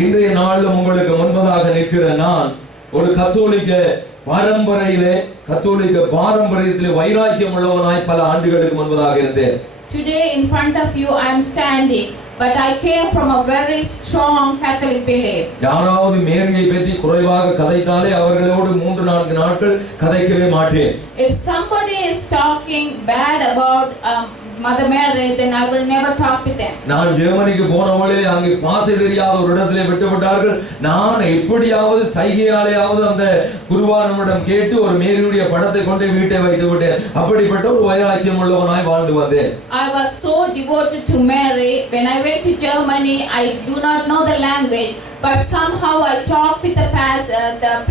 இன்றைய நாளில் உங்களுக்கு முன்பதாக நிற்கிற நான் ஒரு கத்தோலிக்க பாரம்பரியத்திலே வைராக்கியம் உள்ளவனாய் பல ஆண்டுகளுக்கு முன்பதாக இருந்தேன். Today in front of you I am standing, but I came from a very strong Catholic belief. யாராவது மேரியை பற்றி குறைவாக கதைத்தாலே அவர்களோடு 3-4 நாட்கள் கதைக்கவே மாட்டேன். If somebody is talking bad about Mother Mary, then I will never talk with them. நான் ஜெர்மனிக்கு போன வழியிலே அங்கே பாசை தெரியாத ஒரு இடத்திலே விட்டுவிட்டார்கள். நான் எப்படியாவது சைகையாலேயாவது அந்த குருவானவரிடம் கேட்டு ஒரு மேரியுடைய படத்தை கொண்டு வீட்டை வைத்து விட்டேன். அப்படிப்பட்ட ஒரு வைராக்கியம் உள்ளவனாய் வாழ்ந்து வந்தேன். I was so devoted to Mary. When I went to Germany, I do not know the language, but somehow I talked with the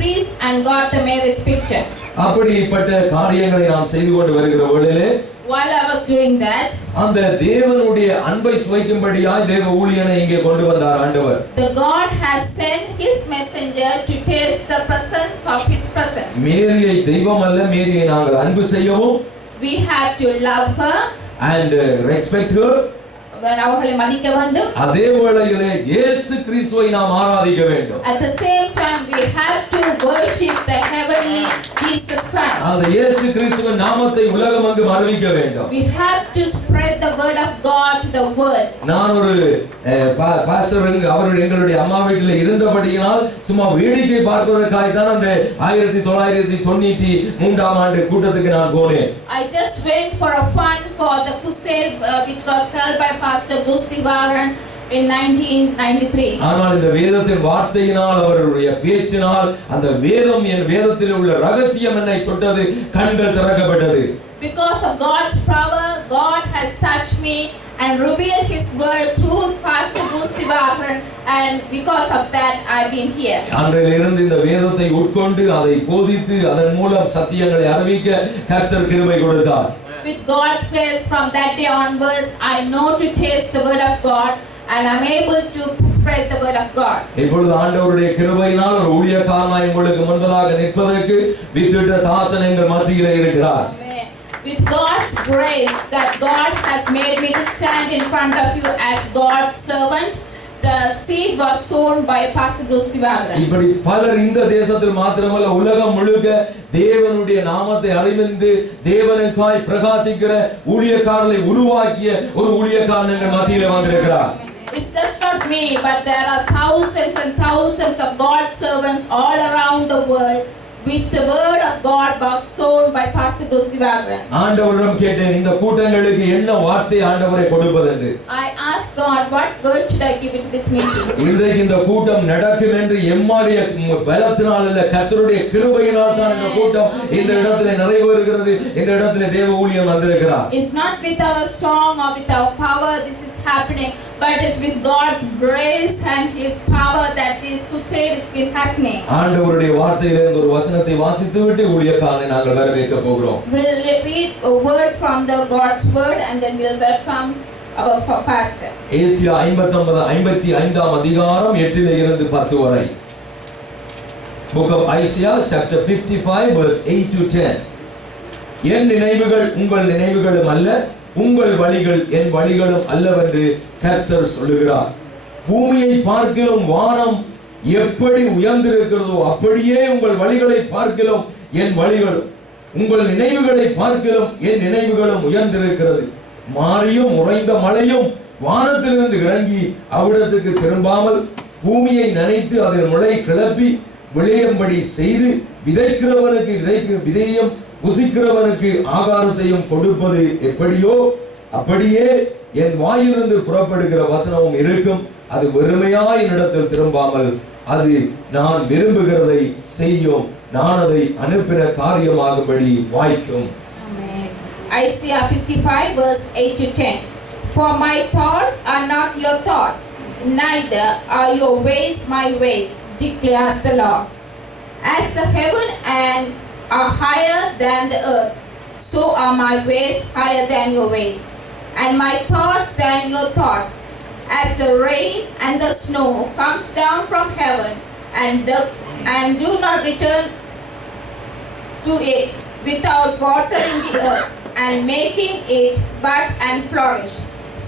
priest and got the Mary's picture. அப்படிப்பட்ட காரியங்களை நாம் செய்து கொண்டு வருகிற வேளையிலே while I was doing that, அந்த தேவனுடைய அன்பை சுவைக்கும்படியாய் தேவ ஊழியனை இங்கே கொண்டு வந்தார் ஆண்டவர். The God has sent his messenger to taste the presence of his presence. மேரியை தெய்வம் அல்ல, மேரியை நாங்கள் அன்பு செய்யவும், we have to love her and respect her, அவர்களை மதிக்க வேண்டும். அதே வேளையிலே இயேசு கிறிஸ்துவை நாம் ஆராதிக்க வேண்டும். At the same time we have to worship the heavenly Jesus Christ. அந்த இயேசு கிறிஸ்துவின் நாமத்தை உலகமெங்கும் அறிவிக்க வேண்டும். We have to spread the word of God to the world. நான் ஒரு பாஸ்டர் எங்களுடைய அம்மா வீட்டில் இருந்தபடியினால் சும்மா வேடிக்கை பார்ப்பதற்காக தான் அந்த 1993 ஆண்டு கூட்டத்துக்கு நான் போனேன். I just went for a fun for the crusade which was held by Pastor Gusti Varan in 1993. ஆனால் இந்த வேதத்தின் வார்த்தையினால் அவருடைய பேச்சினால் அந்த வேதம் என் வேதத்தில் உள்ள ரகசியம் என்னை தொட்டது, கண்கள் திறக்கப்பட்டது. Because of God's power, God has touched me and revealed his word through Pastor Gusti Varan, and because of that I've been here. அன்றையிலிருந்து இந்த வேதத்தை உட்கொண்டு அதை போதித்து அதன் மூலம் சத்தியங்களை அறிவிக்க கர்த்தர் கிருபை கொடுத்தார். With God's grace, from that day onwards, I know to taste the word of God and I'm able to spread the word of God. இப்பொழுது ஆண்டவருடைய கிருபையினால் ஒரு ஊழியக்காரனாய் உங்களுக்கு முன்பதாக நிற்பதற்கு வித்திட்ட தாசன் எங்கள் மத்தியிலே இருக்கிறார். With God's grace that God has made me to stand in front of you as God's servant, the seed was sown by Pastor Gusti Varan. இப்படி பலர் இந்த தேசத்தில் மாத்திரமல்ல உலகம் முழுக்க தேவனுடைய நாமத்தை அறிந்து தேவனுக்காய் பிரகாசிக்கிற ஊழியக்காரரை உருவாக்கிய ஒரு ஊழியக்காரன் எங்கள் மத்தியிலே வந்திருக்கிறார். It's just not me, but there are thousands and thousands of God's servants all around the world, which the word of God was sown by Pastor Gusti Varan. ஆண்டவரிடம் கேட்டேன், இந்த கூட்டங்களுக்கு என்ன வார்த்தை ஆண்டவரே கொடுப்பதென்று. I asked God, what word should I give to this meeting? இன்றைக்கு இந்த கூட்டம் நடக்கும் என்று எம்மாடைய பலத்தினால் அல்ல, கர்த்தருடைய கிருபையினால் தான் இந்த கூட்டம் இந்த இடத்திலே நிறைவேறுகிறது. இந்த இடத்திலே தேவ ஊழியம் வந்திருக்கிறார். It's not with our strong or with our power this is happening, but it's with God's grace and his power that this crusade has been happening. ஆண்டவருடைய வார்த்தையிலிருந்து ஒரு வசனத்தை வாசித்துவிட்டு ஊழியக்காரனை நாங்கள் வரவேற்க போகிறோம். We'll read a word from the God's word and then we'll welcome our pastor. ஏசாயா 55 அதிகாரம் 8 இருந்து 10 வரை. Book of Isaiah chapter 55 verse 8 to 10. என் நினைவுகள் உங்கள் நினைவுகளும் அல்ல, உங்கள் வழிகள் என் வழிகளும் அல்லவென்று கர்த்தர் சொல்லுகிறார். பூமியை பார்க்கிலும் வானம் எப்படி உயர்ந்திருக்கிறதோ அப்படியே உங்கள் வழிகளை பார்க்கிலும் என் வழிகளும், உங்கள் நினைவுகளை பார்க்கிலும் என் நினைவுகளும் உயர்ந்திருக்கிறது. மாரியும் உறைந்த மழையும் வானத்திலிருந்து இறங்கி அவ்விடத்துக்கு திரும்பாமல் பூமியை நனைத்து அதன் முளை கிளப்பி விளையும்படி செய்து விதைக்கிறவனுக்கு விதையும் புசிக்கிறவனுக்கு ஆகாரத்தையும் கொடுப்பது எப்படியோ அப்படியே என் வாயிலிருந்து புறப்படுகிற வசனமும் இருக்கும். அது வெறுமையாய் என்னிடத்தில் திரும்பாமல் அது நான் விரும்புகிறதை செய்யும், நான் அதை அனுப்பின காரியமாகும்படி வாய்க்கும். Isaiah 55 verse 8 to 10. For my thoughts are not your thoughts, neither are your ways my ways, declares the Lord. As the heaven and are higher than the earth, so are my ways higher than your ways, and my thoughts than your thoughts. As the rain and the snow comes down from heaven and do not return to it without watering the earth and making it bud and flourish,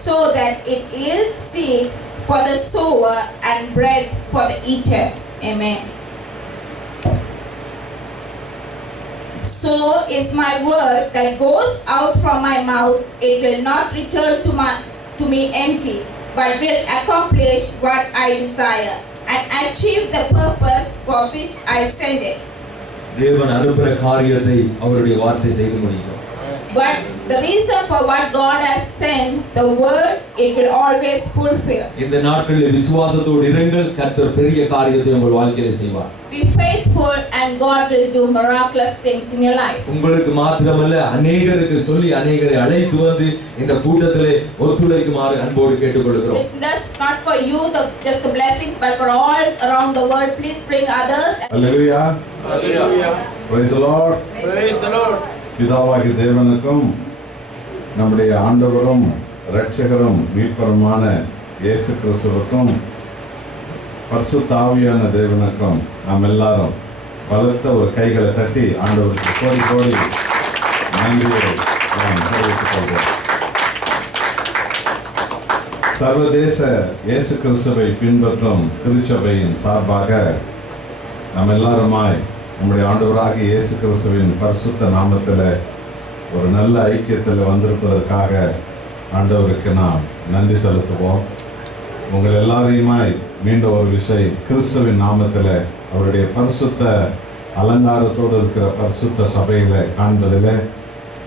so that it yields seed for the sower and bread for the eater. Amen. So is my word that goes out from my mouth. It will not return to me empty, but will accomplish what I desire and achieve the purpose for which I send it. தேவன் அனுப்புகிற காரியத்தை அவருடைய வார்த்தை செய்து முடிக்கும். But the reason for what God has sent, the word, it will always fulfill. இந்த நாட்களில் விசுவாசத்தோடு இருங்கள், கர்த்தர் பெரிய காரியத்தை உங்கள் வாழ்க்கையிலே செய்வார். Be faithful and God will do miraculous things in your life. உங்களுக்கு மாத்திரமல்ல, அநேகருக்கு சொல்லி அநேகரை அழைத்து வந்து இந்த கூட்டத்திலே ஒத்துழைக்குமாறு அன்போடு கேட்டுக்கொள்கிறோம். It's not for you just the blessings, but for all around the world. Please bring others. Hallelujah. Hallelujah. Praise the Lord. Praise the Lord. பிதாவாகிய தேவனுக்கும் நம்முடைய ஆண்டவரும் இரட்சகரும் மீட்பருமான இயேசு கிறிஸ்துவுக்கும் பரிசுத்த ஆவியான தேவனுக்கும் நாம் எல்லாரும் பலத்த ஒரு கைகளை தட்டி ஆண்டவருக்கு கோடி கோடி நன்றியை நாம் தெரிவித்துக் கொள்வோம். சர்வதேச இயேசு கிறிஸ்துவை பின்பற்றும் திருச்சபையின் சார்பாக நாம் எல்லாருமாய் நம்முடைய ஆண்டவராகிய இயேசு கிறிஸ்துவின் பரிசுத்த நாமத்தில் ஒரு நல்ல ஐக்கியத்தில் வந்திருப்பதற்காக ஆண்டவருக்கு நாம் நன்றி செலுத்துவோம். உங்கள் எல்லாரையுமாய் மீண்டும் ஒரு விசை கிறிஸ்துவின் நாமத்தில் அவருடைய பரிசுத்த அலங்காரத்தோடு இருக்கிற பரிசுத்த சபையில் காண்பதில்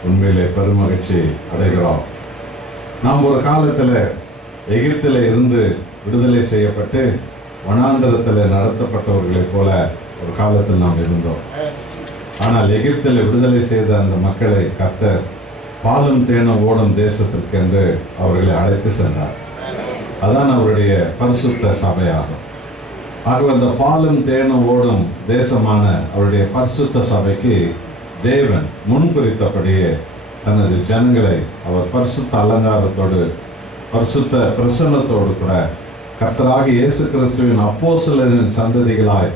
உண்மையிலே பெருமகிழ்ச்சி அடைகிறோம். நாம் ஒரு காலத்தில் எகிப்தில் இருந்து விடுதலை செய்யப்பட்டு வனாந்தரத்தில் நடத்தப்பட்டவர்களைப் போல ஒரு காலத்தில் நாம் இருந்தோம். ஆனால் எகிப்தில் விடுதலை செய்த அந்த மக்களை கர்த்தர் பாலும் தேனும் ஓடும் தேசத்திற்கு என்று அவர்களை அழைத்து சென்றார். அதான் அவருடைய பரிசுத்த சபையாகும். ஆகவே அந்த பாலும் தேனும் ஓடும் தேசமான அவருடைய பரிசுத்த சபைக்கு தேவன் முன்குறித்தபடியே தனது ஜனங்களை அவர் பரிசுத்த அலங்காரத்தோடு பரிசுத்த பிரசன்னத்தோடு கூட கர்த்தராகிய இயேசு கிறிஸ்துவின் அப்போஸ்தலரின் சந்ததிகளாய்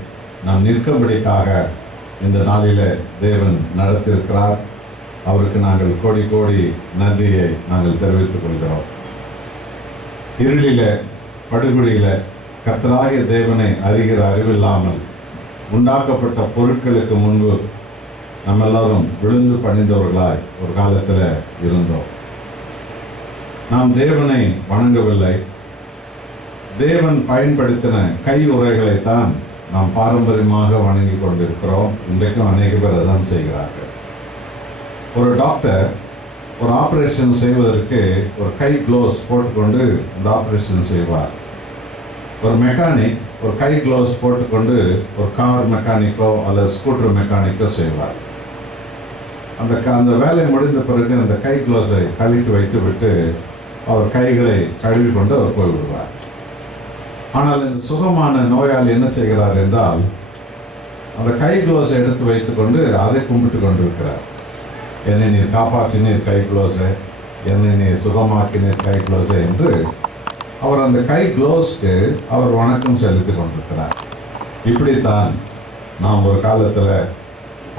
நாம் நிற்கும்படிக்காக இந்த நாளிலே தேவன் நடத்தியிருக்கிறார். அவருக்கு நாங்கள் கோடி கோடி நன்றியை நாங்கள் தெரிவித்துக் கொள்கிறோம். இருளில படுகொலியில கர்த்தராகிய தேவனை அறிகிற அறிவில்லாமல் உண்டாக்கப்பட்ட பொருட்களுக்கு முன்பு நம்ம எல்லாரும் விழுந்து பணிந்தவர்களாய் ஒரு காலத்தில் இருந்தோம். நாம் தேவனை வணங்கவில்லை. தேவன் பயன்படுத்தின கை உரைகளைத்தான் நாம் பாரம்பரியமாக வணங்கி கொண்டிருக்கிறோம். இன்றைக்கும் அநேக பேர் அதான் செய்கிறார்கள். ஒரு டாக்டர் ஒரு ஆப்ரேஷன் செய்வதற்கு ஒரு கை க்ளோவ்ஸ் போட்டுக்கொண்டு அந்த ஆப்ரேஷன் செய்வார். ஒரு மெக்கானிக் ஒரு கை க்ளோவ்ஸ் போட்டுக்கொண்டு ஒரு கார் மெக்கானிக்கோ அல்லது ஸ்கூட்டர் மெக்கானிக்கோ செய்வார். அந்த வேலை முடிந்த பிறகு அந்த கை க்ளோவ்ஸை கழித்து வைத்து விட்டு அவர் கைகளை கழுவி கொண்டு அவர் போய்விடுவார். ஆனால் இந்த சுகமான நோயாளி என்ன செய்கிறார் என்றால் அந்த கை க்ளோவ்ஸை எடுத்து வைத்துக்கொண்டு அதை கும்பிட்டு கொண்டிருக்கிறார். என்னை நீர் காப்பாற்றினீர் கை க்ளோவ்ஸை, என்னை நீர் சுகமாக்கினீர் கை க்ளோவ்ஸை என்று அவர் அந்த கை க்ளோவ்ஸ்க்கு அவர் வணக்கம் செலுத்தி கொண்டிருக்கிறார். இப்படித்தான் நாம் ஒரு காலத்தில்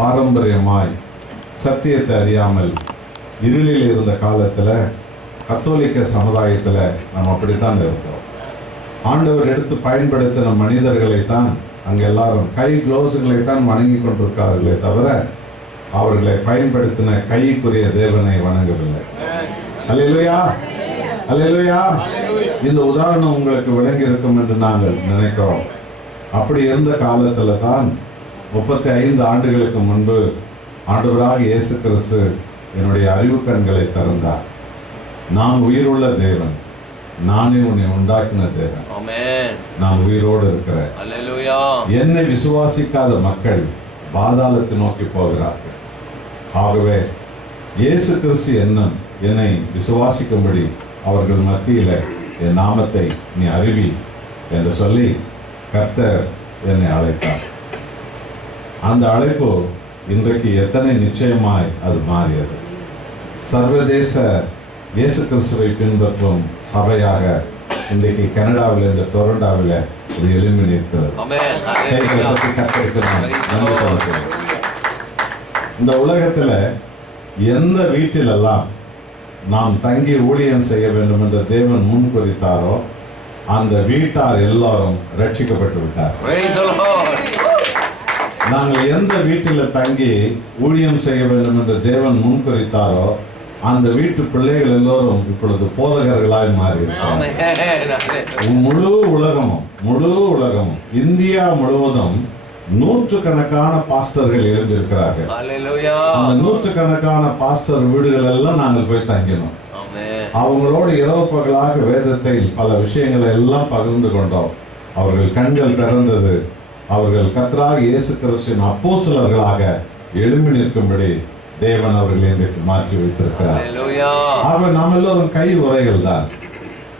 பாரம்பரியமாய் சத்தியத்தை அறியாமல் இருளில் இருந்த காலத்தில் கத்தோலிக்க சமுதாயத்தில் நாம் அப்படித்தான் இருந்தோம். ஆண்டவர் எடுத்து பயன்படுத்தின மனிதர்களைத்தான் அங்கே எல்லாரும் கை க்ளோவ்ஸுகளைத்தான் வணங்கி கொண்டிருக்கார்களே தவிர அவர்களை பயன்படுத்தின கைக்குரிய தேவனை வணங்கவில்லை. அல்லேலூயா, அல்லேலூயா. இந்த உதாரணம் உங்களுக்கு விளங்கி இருக்கும் என்று நாங்கள் நினைக்கிறோம். அப்படி இருந்த காலத்தில் தான் 35 ஆண்டுகளுக்கு முன்பு ஆண்டவராக இயேசு கிறிஸ்து என்னுடைய அறிவு கண்களை திறந்தார். நான் உயிருள்ள தேவன், நானே உன்னை உண்டாக்கின தேவன், நான் உயிரோடு இருக்கிறேன். என்னை விசுவாசிக்காத மக்கள் பாதாளத்தை நோக்கி போகிறார்கள். ஆகவே இயேசு கிறிஸ்து என்னை விசுவாசிக்கும்படி அவர்கள் மத்தியில் என் நாமத்தை நீ அறிவி என்று சொல்லி கர்த்தர் என்னை அழைத்தார். அந்த அழைப்பு இன்றைக்கு எத்தனை நிச்சயமாய் அது மாறியது. சர்வதேச இயேசு கிறிஸ்துவை பின்பற்றும் சபையாக இன்றைக்கு கனடாவில் இந்த டொரண்டோவில் இது எழும்பி நிற்கிறது. இந்த உலகத்தில் எந்த வீட்டிலெல்லாம் நாம் தங்கி ஊழியம் செய்ய வேண்டும் என்று தேவன் முன்குறித்தாரோ அந்த வீட்டார் எல்லாரும் ரட்சிக்கப்பட்டு விட்டார். Praise the Lord. நாங்கள் எந்த வீட்டில் தங்கி ஊழியம் செய்ய வேண்டும் என்று தேவன் முன்குறித்தாரோ அந்த வீட்டு பிள்ளைகள் எல்லோரும் இப்பொழுது போதகர்களாய் மாறி இருக்கிறார். முழு உலகமும் இந்தியா முழுவதும் நூற்றுக்கணக்கான பாஸ்டர்கள் எழுந்திருக்கிறார்கள். அந்த நூற்றுக்கணக்கான பாஸ்டர் வீடுகள் எல்லாம் நாங்கள் போய் தங்கினோம். அவங்களோடு இரவு பகலாக வேதத்தில் பல விஷயங்களை எல்லாம் பகிர்ந்து கொண்டோம். அவர்கள் கண்கள் திறந்தது. அவர்கள் கர்த்தராகிய இயேசு கிறிஸ்துவின் அப்போஸ்தலர்களாக எழும்பி நிற்கும்படி தேவன் அவர்கள் இன்றைக்கு மாற்றி வைத்திருக்கிறார். ஆக நாம் எல்லோரும் கை உரைகள் தான்,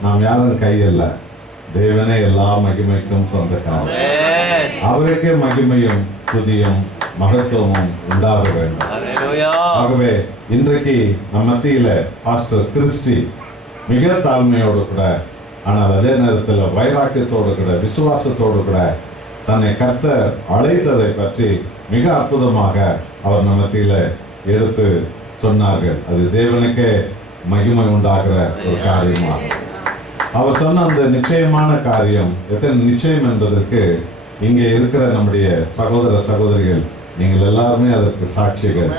நாம் யாரும் கை அல்ல. தேவனே எல்லா மகிமைக்கும் சொந்தக்காரர். அவருக்கே மகிமையும் துதியும் மகத்துவமும் உண்டாக வேண்டும். ஆகவே இன்றைக்கு நம் மத்தியில பாஸ்டர் கிறிஸ்டி மிக தாழ்மையோடு கூட, ஆனால் அதே நேரத்தில் வைராக்கியத்தோடு கூட, விசுவாசத்தோடு கூட தன்னை கர்த்தர் அழைத்ததை பற்றி மிக அற்புதமாக அவர் நம் மத்தியில எடுத்து சொன்னார்கள். அது தேவனுக்கே மகிமை உண்டாகிற ஒரு காரியமாகும். அவர் சொன்ன அந்த நிச்சயமான காரியம் எத்தனை நிச்சயம் என்பதற்கு இங்கே இருக்கிற நம்முடைய சகோதர சகோதரிகள் நீங்கள் எல்லாருமே அதற்கு சாட்சிகள்.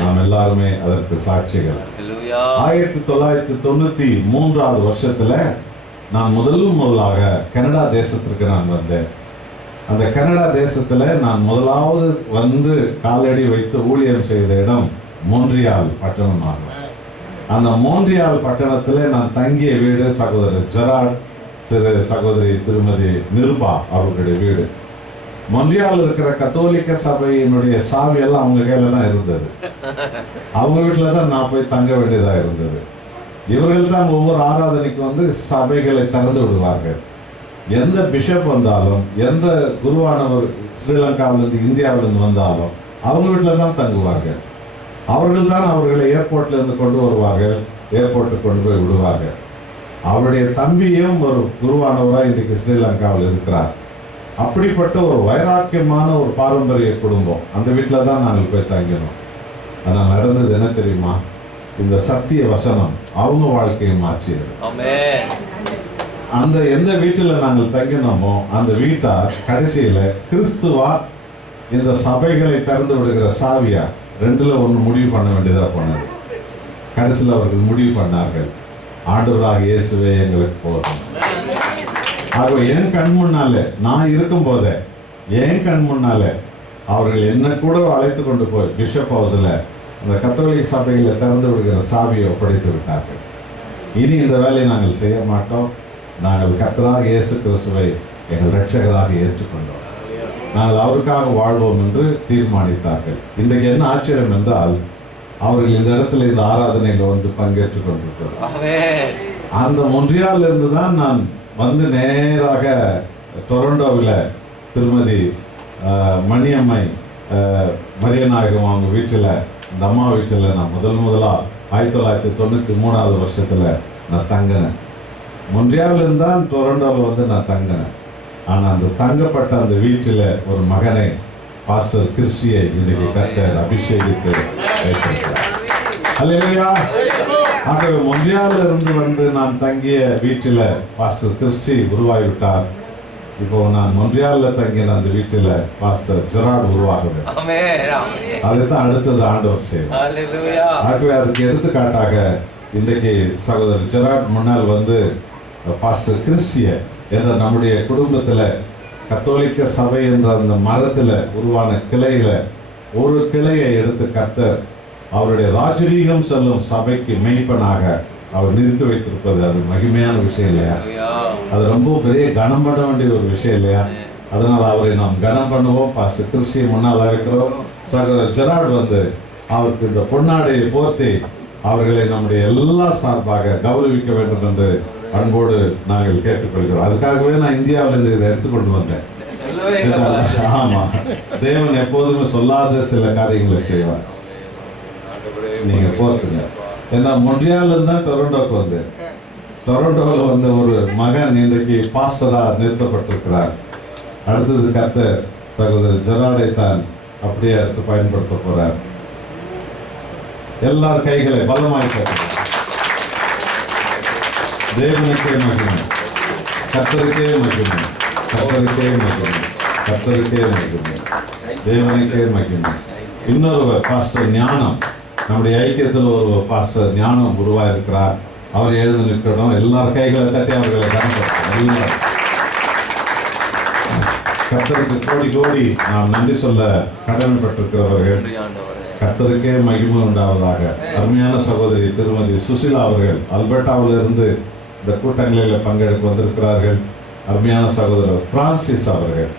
நாம் எல்லாருமே அதற்கு சாட்சிகள். 1993 வருஷத்துல நான் முதலாக கனடா தேசத்திற்கு நான் வந்தேன். அந்த கனடா தேசத்துல நான் முதலாவது வந்து காலடி வைத்து ஊழியம் செய்த இடம் மோன்ட்ரியால் பட்டணமாகும். அந்த மோன்ட்ரியால் பட்டணத்துல நான் தங்கிய வீடு சகோதரர் ஜெரார்ட், சிறு சகோதரி திருமதி நிருபா அவர்களுடைய வீடு. மொன்றியால் இருக்கிற கத்தோலிக்க சபையினுடைய சாவி எல்லாம் அவங்க கையில தான் இருந்தது. அவங்க வீட்டுல தான் நான் போய் தங்க வேண்டியதா இருந்தது. இவர்கள் தான் ஒவ்வொரு ஆராதனைக்கு வந்து சபைகளை திறந்து விடுவார்கள். எந்த பிஷப் வந்தாலும், எந்த குருவானவர் ஸ்ரீலங்காவிலிருந்து இந்தியாவிலிருந்து வந்தாலும் அவங்க வீட்டில் தான் தங்குவார்கள். அவர்கள் தான் அவர்களை ஏர்போர்ட்ல இருந்து கொண்டு வருவார்கள், ஏர்போர்ட்டுக்கு கொண்டு போய் விடுவார்கள். அவருடைய தம்பியும் ஒரு குருவானவராக இன்றைக்கு ஸ்ரீலங்காவில் இருக்கிறார். அப்படிப்பட்ட ஒரு வைராக்கியமான ஒரு பாரம்பரிய குடும்பம். அந்த வீட்டில் தான் நாங்கள் போய் தங்கினோம். ஆனால் நடந்தது என்ன தெரியுமா? இந்த சத்திய வசனம் அவங்க வாழ்க்கையை மாற்றியது. அந்த எந்த வீட்டில் நாங்கள் தங்கினோமோ அந்த வீட்டார் கடைசியில கிறிஸ்துவா இந்த சபைகளை திறந்து விடுகிற சாவியா ரெண்டுல ஒன்று முடிவு பண்ண வேண்டியதா போனது. கடைசியில் அவர்கள் முடிவு பண்ணார்கள், ஆண்டவராக இயேசுவே எங்களுக்கு போதும். ஆக என் கண் முன்னாலே நான் இருக்கும் போதே, என் கண் முன்னாலே அவர்கள் என்ன கூட அழைத்து கொண்டு போய் பிஷப் ஹவுஸில் அந்த கத்தோலிக்க சபைகளை திறந்து விடுகிற சாவியை ஒப்படைத்து விட்டார்கள். இனி இந்த வேலையை நாங்கள் செய்ய மாட்டோம். நாங்கள் கர்த்தராகிய இயேசு கிறிஸ்துவை எங்கள் இரட்சகராக ஏற்றுக்கொண்டோம். நாங்கள் அவருக்காக வாழ்வோம் என்று தீர்மானித்தார்கள். இன்றைக்கு என்ன ஆச்சரியம் என்றால், அவர்கள் இந்த இடத்துல இந்த ஆராதனையில் வந்து பங்கேற்றுக் கொண்டிருக்கிறார். அந்த மொன்றியால் இருந்து தான் நான் வந்து நேராக டொரண்டோவில் திருமதி மணியம்மை மரியநாயகம் அவங்க வீட்டில், இந்த அம்மா வீட்டில் நான் முதலாக 1993 வருஷத்தில் நான் தங்கினேன். மொன்றியாவிலிருந்து தான் டொரண்டோவில் வந்து நான் தங்கினேன். ஆனால் அந்த தங்கப்பட்ட அந்த வீட்டில் ஒரு மகனை பாஸ்டர் கிறிஸ்டியை இன்றைக்கு கர்த்தர் அபிஷேகித்து வைத்திருக்கிறார். அல்லேலூயா. ஆகவே மொன்றியாவில் இருந்து வந்து நான் தங்கிய வீட்டில் பாஸ்டர் கிறிஸ்டி உருவாகிவிட்டார். இப்போ நான் மொன்றியாலில் தங்கின அந்த வீட்டில் பாஸ்டர் ஜெரார்ட் உருவாகுவேன். அதுதான் அடுத்தது ஆண்டவர் செய்வார். ஆகவே அதுக்கு எடுத்துக்காட்டாக இன்றைக்கு சகோதரர் ஜெரார்ட் முன்னால் வந்து பாஸ்டர் கிறிஸ்டிய என்ற நம்முடைய குடும்பத்தில் கத்தோலிக்க சபை என்ற அந்த மரத்தில் உருவான கிளையில ஒரு கிளையை எடுத்து கர்த்தர் அவருடைய ராஜரீகம் செல்லும் சபைக்கு மெய்ப்பனாக அவர் நிறுத்தி வைத்திருப்பது அது மகிமையான விஷயம் இல்லையா? அது ரொம்ப பெரிய கனம் பண்ண வேண்டிய ஒரு விஷயம் இல்லையா? அதனால் அவரை நாம் கனம் பண்ணுவோம். பாஸ்டர் கிறிஸ்டியை முன்னால் இருக்கிறோம். சகோதரர் ஜெரார்ட் வந்து அவருக்கு இந்த பொன்னாடையை போர்த்தி அவர்களை நம்முடைய எல்லா சார்பாக கௌரவிக்க வேண்டும் என்று அன்போடு நாங்கள் கேட்டுக்கொள்கிறோம். அதுக்காகவே நான் இந்தியாவிலிருந்து இதை எடுத்துக்கொண்டு வந்தேன். ஆமா, தேவன் எப்போதுமே சொல்லாத சில காரியங்களை செய்வார். நீங்க போத்துங்க. ஏன்னா மொன்றியால தான் டொரண்டோக்கு வந்தேன். டொரண்டோவில் வந்து ஒரு மகன் இன்றைக்கு பாஸ்டரா நிறுத்தப்பட்டிருக்கிறார். அடுத்தது கர்த்தர் சகோதரர் ஜெரார்டை தான் அப்படியே அடுத்து பயன்படுத்த போறார். எல்லா கைகளை பலமாய் கட்டுங்க. தேவனுக்கே மகிமை. கர்த்தருக்கே மகிமை, கர்த்தருக்கே மகிமை, கர்த்தருக்கே மகிமை, தேவனுக்கே மகிமை. இன்னொருவர் பாஸ்டர் ஞானம், நம்முடைய ஐக்கியத்தில் ஒரு பாஸ்டர் ஞானம் உருவாயிருக்கிறார். அவர் எழுந்து நிற்கணும். எல்லார் கைகளை தட்டி அவர்களை கனப்படுத்தும். கர்த்தருக்கு கோடி கோடி நாம் நன்றி சொல்ல கடமைப்பட்டிருக்கிறவர்கள். கர்த்தருக்கே மகிமை உண்டாவதாக. அருமையான சகோதரி திருமதி சுசிலா அவர்கள் அல்பர்டாவிலிருந்து இந்த கூட்டங்களில் பங்கெடுக்க வந்திருக்கிறார்கள். அருமையான சகோதரர் பிரான்சிஸ் அவர்கள்,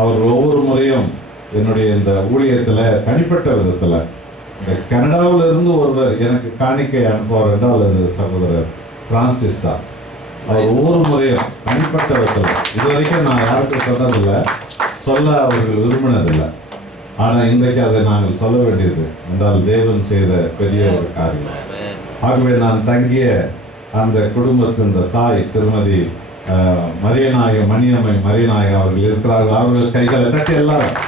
அவர் ஒவ்வொரு முறையும் என்னுடைய இந்த ஊழியத்தில் தனிப்பட்ட விதத்தில் இந்த கனடாவிலிருந்து ஒருவர் எனக்கு காணிக்கை அனுப்புவார் என்றால் அது சகோதரர் பிரான்சிஸ் தான். அவர் ஒவ்வொரு முறையும் தனிப்பட்ட விதத்தில், இதுவரைக்கும் நான் யாருக்கும் சொன்னதில்லை, சொல்ல அவர்கள் விரும்பினதில்லை. ஆனால் இன்றைக்கு அதை நாங்கள் சொல்ல வேண்டியது என்றால் தேவன் செய்த பெரிய ஒரு காரியம். ஆகவே நான் தங்கிய அந்த குடும்பத்தின் இந்த தாய் திருமதி மரியநாயகம், மணியம்மை மரியநாயகம் அவர்கள் இருக்கிறார்கள். அவர்கள் கைகளை தட்டி எல்லாரும்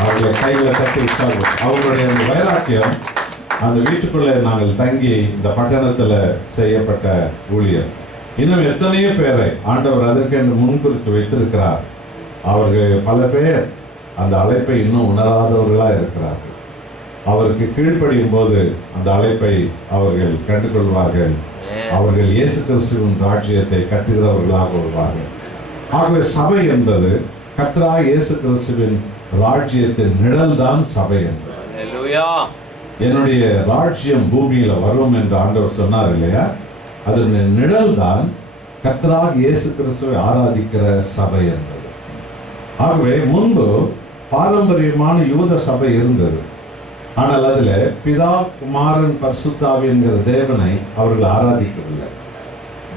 அவர்களை கைகளை தட்டி விட்டார்கள். அவர்களுடைய அந்த வைராக்கியம், அந்த வீட்டுக்குள்ளே நாங்கள் தங்கி இந்த பட்டணத்தில் செய்யப்பட்ட ஊழியம். இன்னும் எத்தனையோ பேரை ஆண்டவர் அதற்கென்று முன்குறித்து வைத்திருக்கிறார். அவர்கள் பல பேர் அந்த அழைப்பை இன்னும் உணராதவர்களாக இருக்கிறார்கள். அவருக்கு கீழ்ப்படியும் போது அந்த அழைப்பை அவர்கள் கண்டுகொள்வார்கள். அவர்கள் இயேசு கிறிஸ்துவின் ராஜ்யத்தை கட்டுகிறவர்களாக வருவார்கள். ஆகவே சபை என்பது கர்த்தராகிய இயேசு கிறிஸ்துவின் ராஜ்யத்தின் நிழல் தான் சபை என்பது. என்னுடைய ராஜ்யம் பூமியில வரும் என்று ஆண்டவர் சொன்னார் இல்லையா? அதனுடைய நிழல் தான் கர்த்தராகிய இயேசு கிறிஸ்துவை ஆராதிக்கிற சபை என்பது. ஆகவே முன்பு பாரம்பரியமான யூத சபை இருந்தது. ஆனால் அதில் பிதா, குமாரன், பரிசுத்தாவி என்கிற தேவனை அவர்கள் ஆராதிக்கவில்லை.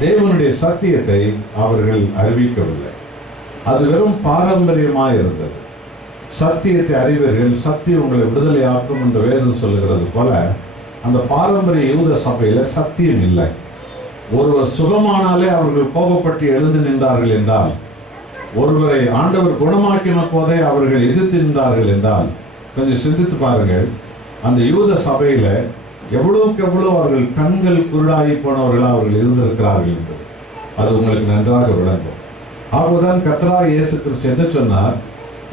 தேவனுடைய சத்தியத்தை அவர்கள் அறிவிக்கவில்லை. அது வெறும் பாரம்பரியமாக இருந்தது. சத்தியத்தை அறிவீர்கள், சத்தியம் உங்களை விடுதலையாக்கும் என்று வேதம் சொல்லுகிறது போல அந்த பாரம்பரிய யூத சபையில் சத்தியம் இல்லை. ஒருவர் சுகமானாலே அவர்கள் கோபப்பட்டு எழுந்து நின்றார்கள் என்றால், ஒருவரை ஆண்டவர் குணமாக்கின போதே அவர்கள் எதிர்த்து நின்றார்கள் என்றால், கொஞ்சம் சிந்தித்து பாருங்கள். அந்த யூத சபையில எவ்வளவுக்கு எவ்வளவு அவர்கள் கண்கள் குருடாகி போனவர்களாக அவர்கள் இருந்திருக்கிறார்கள் என்பது அது உங்களுக்கு நன்றாக விளங்கும். ஆகவேதான் கர்த்தராகிய இயேசு கிறிஸ்து என்ன சொன்னார்?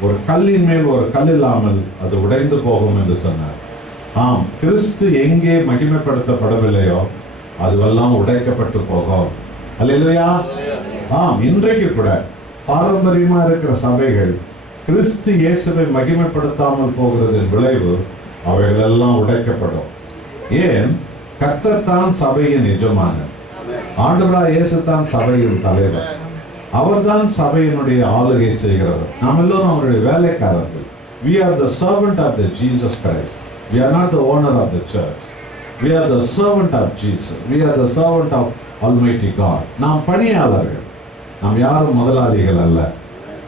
ஒரு கல்லின் மேல் ஒரு கல் இல்லாமல் அது உடைந்து போகும் என்று சொன்னார். ஆம், கிறிஸ்து எங்கே மகிமைப்படுத்தப்படவில்லையோ அதுவெல்லாம் உடைக்கப்பட்டு போகும். அல்லேலூயா. ஆம், இன்றைக்கு கூட பாரம்பரியமா இருக்கிற சபைகள் கிறிஸ்து இயேசுவை மகிமைப்படுத்தாமல் போகிறதின் விளைவு அவைகளெல்லாம் உடைக்கப்படும். ஏன்? கர்த்தர் தான் சபையின் எஜமானர். ஆண்டவராகிய இயேசு தான் சபையின் தலைவர். அவர்தான் சபையினுடைய ஆளுகை செய்கிறவர். நாம் எல்லோரும் அவருடைய வேலைக்காரர்கள். We are the servant of the Jesus Christ. We are not the owner of the church. We are the servant of Jesus. We are the servant of Almighty God. நாம் பணியாளர்கள். நாம் யாரும் முதலாளிகள் அல்ல.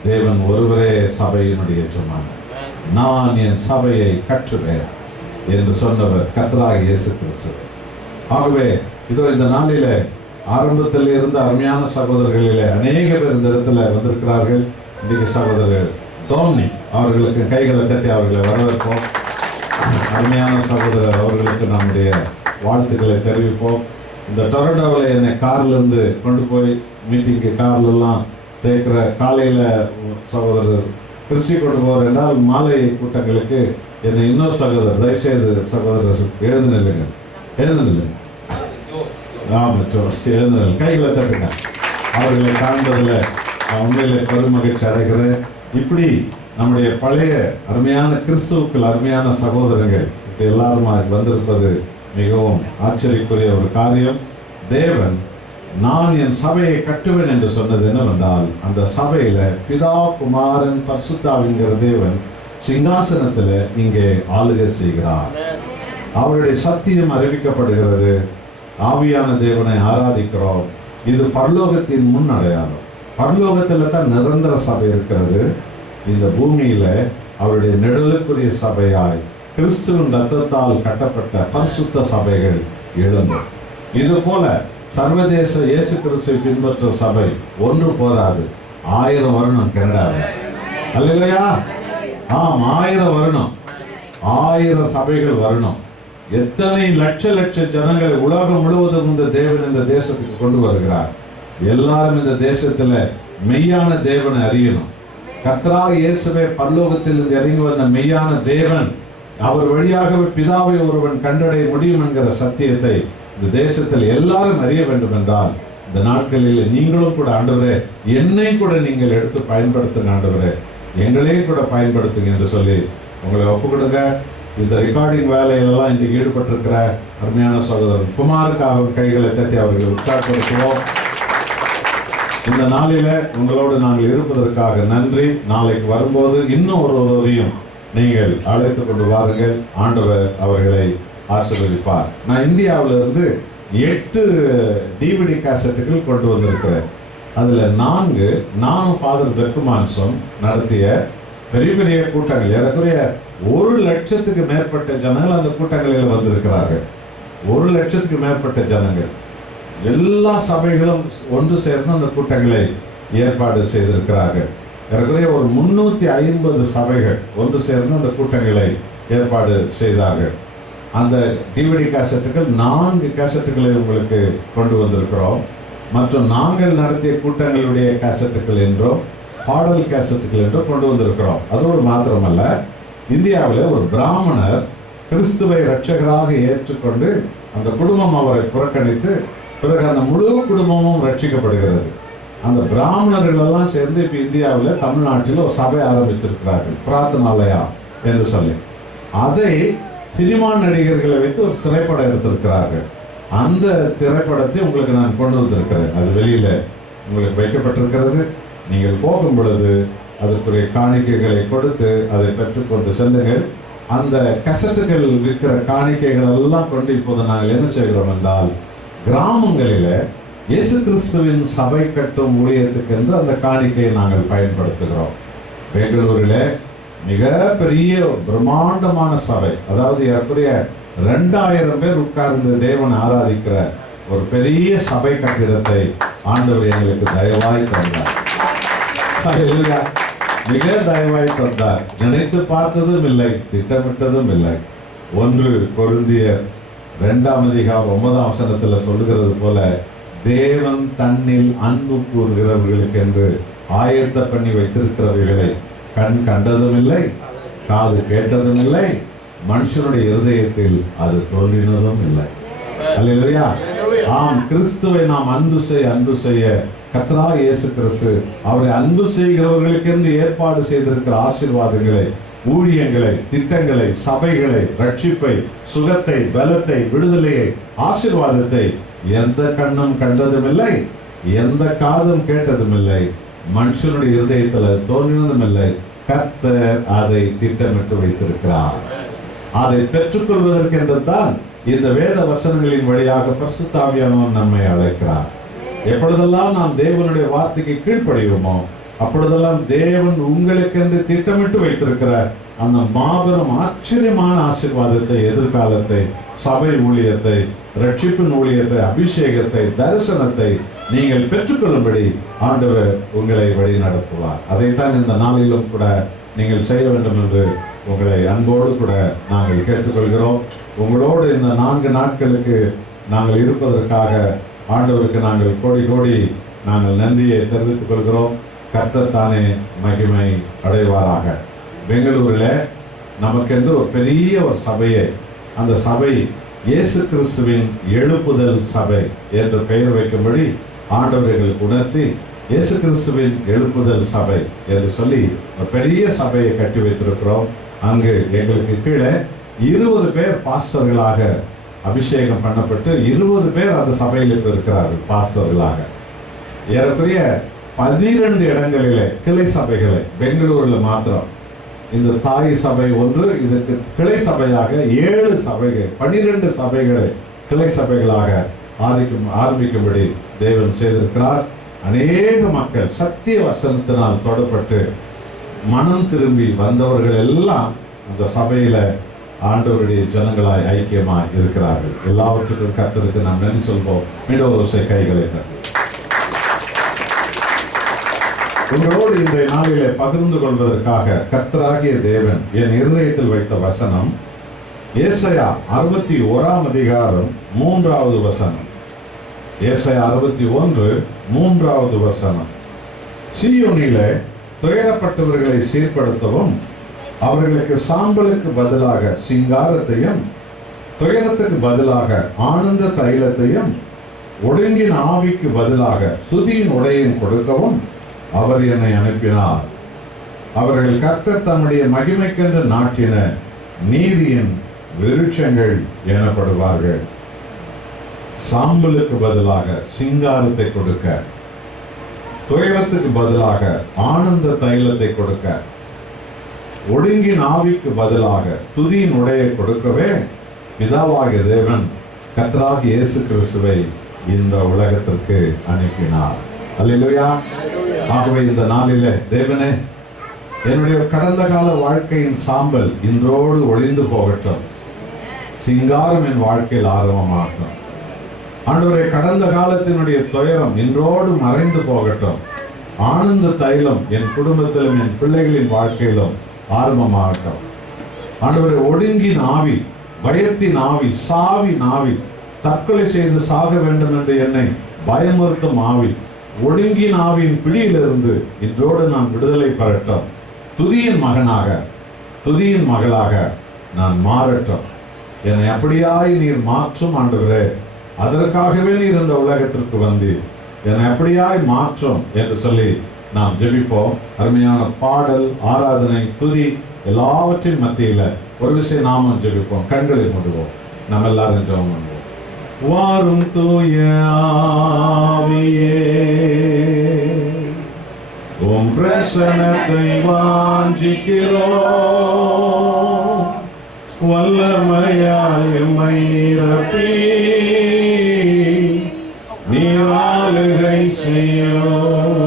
தேவன் ஒருவரே சபையினுடைய எஜமானர். நான் என் சபையை கட்டுவேன் என்று சொன்னவர் கர்த்தராகிய இயேசு கிறிஸ்து. ஆகவே இதோ இந்த நாளிலே ஆரம்பத்தில் இருந்த அருமையான சகோதரர்களிலே அநேக பேர் இந்த இடத்துல வந்திருக்கிறார்கள். இன்றைக்கு சகோதரர்கள் டோம்னி அவர்களுக்கு கைகளை தட்டி அவர்களை வரவேற்போம். அருமையான சகோதரர் அவர்களுக்கு நம்முடைய வாழ்த்துக்களை தெரிவிப்போம். இந்த டொரண்டோவில் என்னை கார்லேருந்து கொண்டு போய் மீட்டிங்கு கார்லெல்லாம் சேர்க்கிற காலையில் சகோதரர் கிறிஸ்டி கொண்டு போவார் என்றால் மாலை கூட்டங்களுக்கு என்னை இன்னொரு சகோதரர் தயவுசெய்து சகோதரர் எழுதுனில்லைங்க எழுதுனில்லை கைகளை தட்டுங்க. அவர்களை காண்பதில் உண்மையிலே பெருமகிழ்ச்சி அடைகிறேன். இப்படி நம்முடைய பழைய அருமையான கிறிஸ்துவுக்குள் அருமையான சகோதரர்கள் இப்படி எல்லாருமா வந்திருப்பது மிகவும் ஆச்சரியக்குரிய ஒரு காரியம். தேவன் நான் என் சபையை கட்டுவேன் என்று சொன்னது என்னவென்றால், அந்த சபையில பிதா, குமாரன், பரிசுத்தாவிங்கிற தேவன் சிங்காசனத்தில் இங்கே ஆளுகை செய்கிறார். அவருடைய சத்தியம் அறிவிக்கப்படுகிறது. ஆவியான தேவனை ஆராதிக்கிறோம். இது பரலோகத்தின் முன் அடையாளம். பரலோகத்தில் தான் நிரந்தர சபை இருக்கிறது. இந்த பூமியில அவருடைய நிழலுக்குரிய சபையாய் கிறிஸ்துவின் ரத்தத்தால் கட்டப்பட்ட பரிசுத்த சபைகள் எழுந்தது. இது போல சர்வதேச இயேசு கிறிஸ்துவை பின்பற்ற சபை ஒன்று போதாது, 1000 வருடம் கனடாவில். அல்லேலூயா. ஆம், 1000 வருடம், 1000 சபைகள் வரணும். எத்தனை லட்ச லட்ச ஜனங்களை உலகம் முழுவதும் இந்த தேவன் இந்த தேசத்துக்கு கொண்டு வருகிறார். எல்லாரும் இந்த தேசத்துல மெய்யான தேவனை அறியணும். கர்த்தராகிய இயேசுவே பரலோகத்திலிருந்து இறங்கி வந்த மெய்யான தேவன், அவர் வழியாகவே பிதாவை ஒருவன் கண்டடைய முடியும் என்கிற சத்தியத்தை இந்த தேசத்தில் எல்லாரும் அறிய வேண்டும் என்றால் இந்த நாட்களில் நீங்களும் கூட ஆண்டவரே, என்னை கூட நீங்கள் எடுத்து பயன்படுத்துங்க ஆண்டவரே, எங்களையும் கூட பயன்படுத்துங்க என்று சொல்லி உங்களை ஒப்புக்கொடுங்க. இந்த ரெக்கார்டிங் வேலையிலெல்லாம் இன்றைக்கு ஈடுபட்டிருக்கிற அருமையான சகோதரன் குமாருக்காக கைகளை தட்டி அவர்களை உற்சாகப்படுத்துவோம். இந்த நாளில உங்களோடு நாங்கள் இருப்பதற்காக நன்றி. நாளைக்கு வரும்போது இன்னும் ஒருவரையும் நீங்கள் அழைத்து கொண்டு வாருங்கள். ஆண்டவர் அவர்களை ஆசீர்வதிப்பார். நான் இந்தியாவிலிருந்து 8 DVD கேசட்டுகள் கொண்டு வந்திருக்கிறேன். அதில் 4 நானும் ஃபாதர் பெர்குமான்ஸும் நடத்திய பெரிய பெரிய கூட்டங்கள், ஏறக்குறைய 1 லட்சத்துக்கு மேற்பட்ட ஜனங்கள் அந்த கூட்டங்களில் வந்திருக்கிறார்கள். 1 லட்சத்துக்கு மேற்பட்ட ஜனங்கள், எல்லா சபைகளும் ஒன்று சேர்ந்து அந்த கூட்டங்களை ஏற்பாடு செய்திருக்கிறார்கள். ஏறக்குறைய ஒரு 350 சபைகள் ஒன்று சேர்ந்து அந்த கூட்டங்களை ஏற்பாடு செய்தார்கள். அந்த DVD கேசட்டுகள் 4 கேசட்டுகளை உங்களுக்கு கொண்டு வந்திருக்கிறோம். மற்றும் நாங்கள் நடத்திய கூட்டங்களுடைய கேசட்டுகள் என்றும் பாடல் கேசட்டுகள் என்றும் கொண்டு வந்திருக்கிறோம். அதோடு மாத்திரமல்ல, இந்தியாவில் ஒரு பிராமணர் கிறிஸ்துவை இரட்சகராக ஏற்றுக்கொண்டு அந்த குடும்பம் அவரை புறக்கணித்து பிறகு அந்த முழு குடும்பமும் ரட்சிக்கப்படுகிறது. அந்த பிராமணர்கள் எல்லாம் சேர்ந்து இப்போ இந்தியாவில் தமிழ்நாட்டில் ஒரு சபை ஆரம்பிச்சிருக்கிறார்கள், பிரார்த்தனாலயா என்று சொல்லி. அதை சினிமா நடிகர்களை வைத்து ஒரு திரைப்படம் எடுத்திருக்கிறார்கள். அந்த திரைப்படத்தை உங்களுக்கு நான் கொண்டு வந்திருக்கிறேன். அது வெளியில் உங்களுக்கு வைக்கப்பட்டிருக்கிறது. நீங்கள் போகும் பொழுது அதற்குரிய காணிக்கைகளை கொடுத்து அதை பெற்றுக்கொண்டு செல்லுங்கள். அந்த கசட்டுகள் விற்கிற காணிக்கைகள் எல்லாம் கொண்டு இப்போது நாங்கள் என்ன செய்கிறோம் என்றால், கிராமங்களில் இயேசு கிறிஸ்துவின் சபை கட்டும் ஊழியத்துக்கென்று அந்த காணிக்கையை நாங்கள் பயன்படுத்துகிறோம். பெங்களூரில் மிக பெரிய பிரம்மாண்டமான சபை, அதாவது ஏறக்குறைய 2000 பேர் உட்கார்ந்து தேவனை ஆராதிக்கிற ஒரு பெரிய சபை கட்டிடத்தை ஆண்டவர் எங்களுக்கு தயவாய் தந்தார். மிக தயவாய் தந்தார். நினைத்து பார்த்ததும் இல்லை, திட்டமிட்டதும் இல்லை. 1 கொரிந்தியர் 2:9 சொல்லுகிறது போல, தேவன் தன்னில் அன்பு கூறுகிறவர்களுக்கு என்று ஆயத்த பண்ணி வைத்திருக்கிறவர்களை கண் கண்டதும் இல்லை, காது கேட்டதும் இல்லை, மனுஷனுடைய இருதயத்தில் அது தோன்றினதும் இல்லை. அல்லேலூயா. ஆம், கிறிஸ்துவை நாம் அன்பு செய்ய கர்த்தராகிய இயேசு கிறிஸ்து அவரை அன்பு செய்கிறவர்களுக்கு என்று ஏற்பாடு செய்திருக்கிற ஆசீர்வாதங்களை, ஊழியங்களை, திட்டங்களை, சபைகளை, ரட்சிப்பை, சுகத்தை, பலத்தை, விடுதலையை, ஆசீர்வாதத்தை எந்த கண்ணும் கண்டதும் இல்லை, எந்த காதும் கேட்டதும் இல்லை, மனுஷனுடைய இருதயத்தில் தோன்றினதும் இல்லை. கர்த்தர் அதை திட்டமிட்டு வைத்திருக்கிறார். அதை பெற்றுக்கொள்வதற்கு என்று தான் இந்த வேத வசனங்களின் வழியாக பரிசுத்த ஆவியானவர் நம்மை அழைக்கிறார். எப்பொழுதெல்லாம் நாம் தேவனுடைய வார்த்தைக்கு கீழ்ப்படிவோமோ அப்பொழுதெல்லாம் தேவன் உங்களுக்கென்று திட்டமிட்டு வைத்திருக்கிற அந்த மாபெரும் ஆச்சரியமான ஆசீர்வாதத்தை, எதிர்காலத்தை, சபை ஊழியத்தை, ரட்சிப்பின் ஊழியத்தை, அபிஷேகத்தை, தரிசனத்தை நீங்கள் பெற்றுக்கொள்ளும்படி ஆண்டவர் உங்களை வழி நடத்துவார். அதைத்தான் இந்த நாளிலும் கூட நீங்கள் செய்ய வேண்டும் என்று உங்களை அன்போடு கூட நாங்கள் கேட்டுக்கொள்கிறோம். உங்களோடு இந்த 4 நாட்களுக்கு நாங்கள் இருப்பதற்காக ஆண்டவருக்கு நாங்கள் கோடி கோடி நாங்கள் நன்றியை தெரிவித்துக் கொள்கிறோம். கர்த்தர் தானே மகிமை அடைவாராக. பெங்களூரில் நமக்கென்று ஒரு பெரிய ஒரு சபையை, அந்த சபை இயேசு கிறிஸ்துவின் எழுப்புதல் சபை என்று பெயர் வைக்கும்படி ஆண்டவர்களுக்கு உணர்த்தி இயேசு கிறிஸ்துவின் எழுப்புதல் சபை என்று சொல்லி ஒரு பெரிய சபையை கட்டி வைத்திருக்கிறோம். அங்கு எங்களுக்கு கீழே 20 பேர் பாஸ்டர்களாக அபிஷேகம் பண்ணப்பட்டு 20 பேர் அந்த சபையில் இப்போ இருக்கிறார்கள் பாஸ்டர்களாக. ஏறக்குறைய 12 இடங்களிலே கிளை சபைகளை, பெங்களூரில் மாத்திரம் இந்த தாய் சபை ஒன்று, இதற்கு கிளை சபையாக 7 சபைகள், 12 சபைகளை கிளை சபைகளாக ஆரம்பிக்கும்படி தேவன் செய்திருக்கிறார். அநேக மக்கள் சத்திய வசனத்தினால் தொடப்பட்டு மனம் திரும்பி வந்தவர்கள் எல்லாம் அந்த சபையில ஆண்டவருடைய ஜனங்களாய் ஐக்கியமாய் இருக்கிறார்கள். எல்லாவற்றுக்கும் கர்த்தருக்கு நாம் நன்றி சொல்வோம். மீண்டும் ஒரு கைகளை தட்டி உங்களோடு இன்றைய நாளிலே பகிர்ந்து கொள்வதற்காக கர்த்தராகிய தேவன் என் இருதயத்தில் வைத்த வசனம் ஏசாயா 61 3வது வசனம். ஏசாயா 61 3வது வசனம். சீயோனிலே துயரப்பட்டவர்களை சீர்படுத்தவும் அவர்களுக்கு சாம்பலுக்கு பதிலாக சிங்காரத்தையும் துயரத்துக்கு பதிலாக ஆனந்த தைலத்தையும் ஒடுங்கின் ஆவிக்கு பதிலாக துதியின் உடையும் கொடுக்கவும் அவர் என்னை அனுப்பினார். அவர்கள் கர்த்தர் தம்முடைய மகிமைக்கென்று நாட்டின நீதியின் விருட்சங்கள் எனப்படுவார்கள். சாம்பலுக்கு பதிலாக சிங்காரத்தை கொடுக்க, துயரத்துக்கு பதிலாக ஆனந்த தைலத்தை கொடுக்க, ஒடுங்கின் ஆவிக்கு பதிலாக துதியின் உடையை கொடுக்கவே பிதாவாகிய தேவன் கர்த்தராகிய இயேசு கிறிஸ்துவை இந்த உலகத்திற்கு அனுப்பினார். அல்லேலூயா. ஆகவே இந்த நாளிலே தேவனே, என்னுடைய கடந்த கால வாழ்க்கையின் சாம்பல் இன்றோடு ஒளிந்து போகட்டும், சிங்காரம் என் வாழ்க்கையில் ஆரம்பமாகட்டும். ஆண்டவரே, கடந்த காலத்தினுடைய துயரம் இன்றோடு மறைந்து போகட்டும், ஆனந்த தைலம் என் குடும்பத்திலும் என் பிள்ளைகளின் வாழ்க்கையிலும் ஆரம்பமாகட்டும். ஆண்டவரே, ஒடுங்கின் ஆவி, பயத்தின் ஆவி, சாவின் ஆவி, தற்கொலை செய்து சாக வேண்டும் என்று என்னை பயமுறுத்தும் ஆவி, ஒடுங்கின் ஆவியின் பிடியிலிருந்து இன்றோடு நான் விடுதலை பெறட்டும். துதியின் மகனாக, துதியின் மகளாக நான் மாறட்டும். என்னை அப்படியாய் நீர் மாற்றும் ஆண்டவரே. அதற்காகவே நீர் இந்த உலகத்திற்கு வந்து என்னை அப்படியாய் மாற்றும் என்று சொல்லி நாம் ஜெபிப்போம். அருமையான பாடல், ஆராதனை, துதி எல்லாவற்றின் மத்தியில் ஒரு விஷயம் நாமும் ஜெபிப்போம். கண்களை மூடுவோம். நம்ம எல்லாரும் ஜெபம் பண்ணுவோம். வாரும் தூய ஆவியே, உம் பிரசன்னத்தை வாஞ்சிக்கிறோம். வல்லமையால் எம்மை நிரப்பி நீர் ஆளுகை செய்யும்.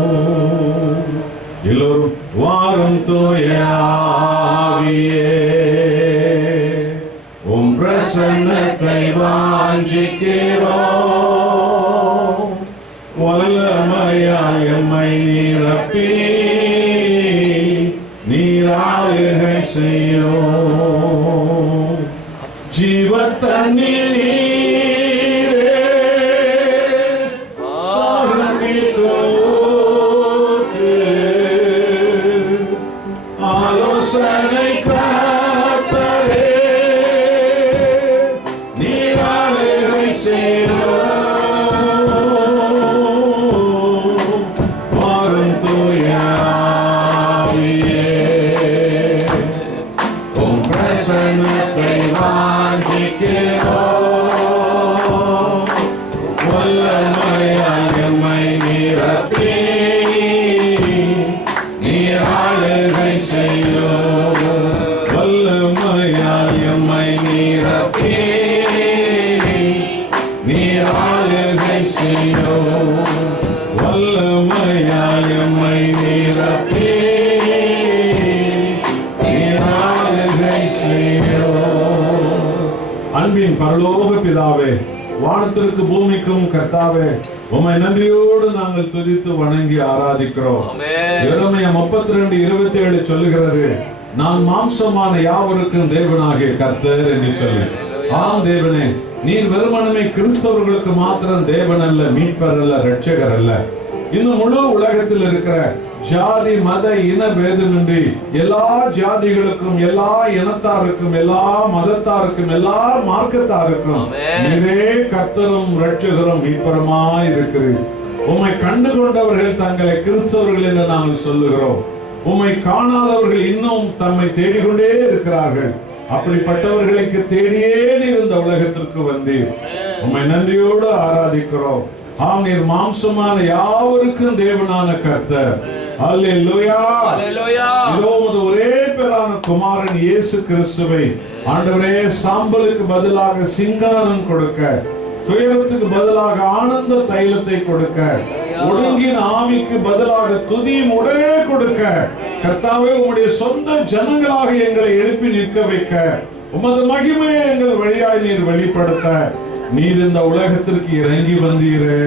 எல்லோரும் வாரும் தூய ஆவியே, உம் பிரசன்னத்தை வாஞ்சிக்கிறோம். வல்லமையால் எம்மை நிரப்பி நீர் ஆளுகை செய்யும். ஜீவ தண்ணீர் நீரே, தாகத்திற்கு ஊற்று, ஆலோசனை கர்த்தரே, நீர் ஆளுகை செய்யும். வாரும் தூய ஆவியே, உம் பிரசன்னத்தை வாஞ்சிக்கிறோம். வல்லமையால் எம்மை நிரப்பி நீர் ஆளுகை செய்யும். வல்லமையால் எம்மை நிரப்பி நீர் ஆளுகை செய்யும். வல்லமையால் எம்மை நிரப்பி நீர் ஆளுகை செய்யும். அன்பின் பரலோக பிதாவே, வானத்திற்கு பூமிக்கும் கர்த்தாவே, உம்மை நன்றியோடு நாங்கள் துதித்து வணங்கி ஆராதிக்கிறோம். எரேமியா 32:27 சொல்லுகிறது, நான் மாம்சமான யாவருக்கும் தேவனாகிய கர்த்தர் என்று சொல்லி. ஆம் தேவனே, நீர் வெறுமனமே கிறிஸ்தவர்களுக்கு மாத்திரம் தேவன் அல்ல, மீட்பர் அல்ல, இரட்சகர் அல்ல. இந்த முழு உலகத்தில் இருக்கிற ஜாதி மத இன பேதமின்றி எல்லா ஜாதிகளுக்கும், எல்லா இனத்தாருக்கும், எல்லா மதத்தாருக்கும், எல்லா மார்க்கத்தாருக்கும் நீரே கர்த்தரும் இரட்சகரும் மீட்பருமாய் இருக்கிறீர். உம்மை கண்டு கொண்டவர்கள் தங்களை கிறிஸ்தவர்கள் என்று நாங்கள் சொல்லுகிறோம். உம்மை காணாதவர்கள் இன்னும் தம்மை தேடிக்கொண்டே இருக்கிறார்கள். அப்படிப்பட்டவர்களுக்கு தேடியே நீர் இந்த உலகத்திற்கு வந்தீர். உம்மை நன்றியோடு ஆராதிக்கிறோம். ஆம், நீர் மாம்சமான யாவருக்கும் தேவனான கர்த்தர். அல்லேலூயா, அல்லேலூயா. இதோ உமது ஒரே பேரான குமாரன் இயேசு கிறிஸ்துவை ஆண்டவரே சாம்பலுக்கு பதிலாக சிங்காரம் கொடுக்க, துயரத்துக்கு பதிலாக ஆனந்த தைலத்தை கொடுக்க, ஒடுங்கின் ஆவிக்கு பதிலாக துதியும் உடையே கொடுக்க, கர்த்தாவே உம்முடைய சொந்த ஜனங்களாக எங்களை எழுப்பி நிற்க வைக்க, உமது மகிமையை எங்கள் வழியாய் நீர் வெளிப்படுத்த நீர் இந்த உலகத்திற்கு இறங்கி வந்தீரே.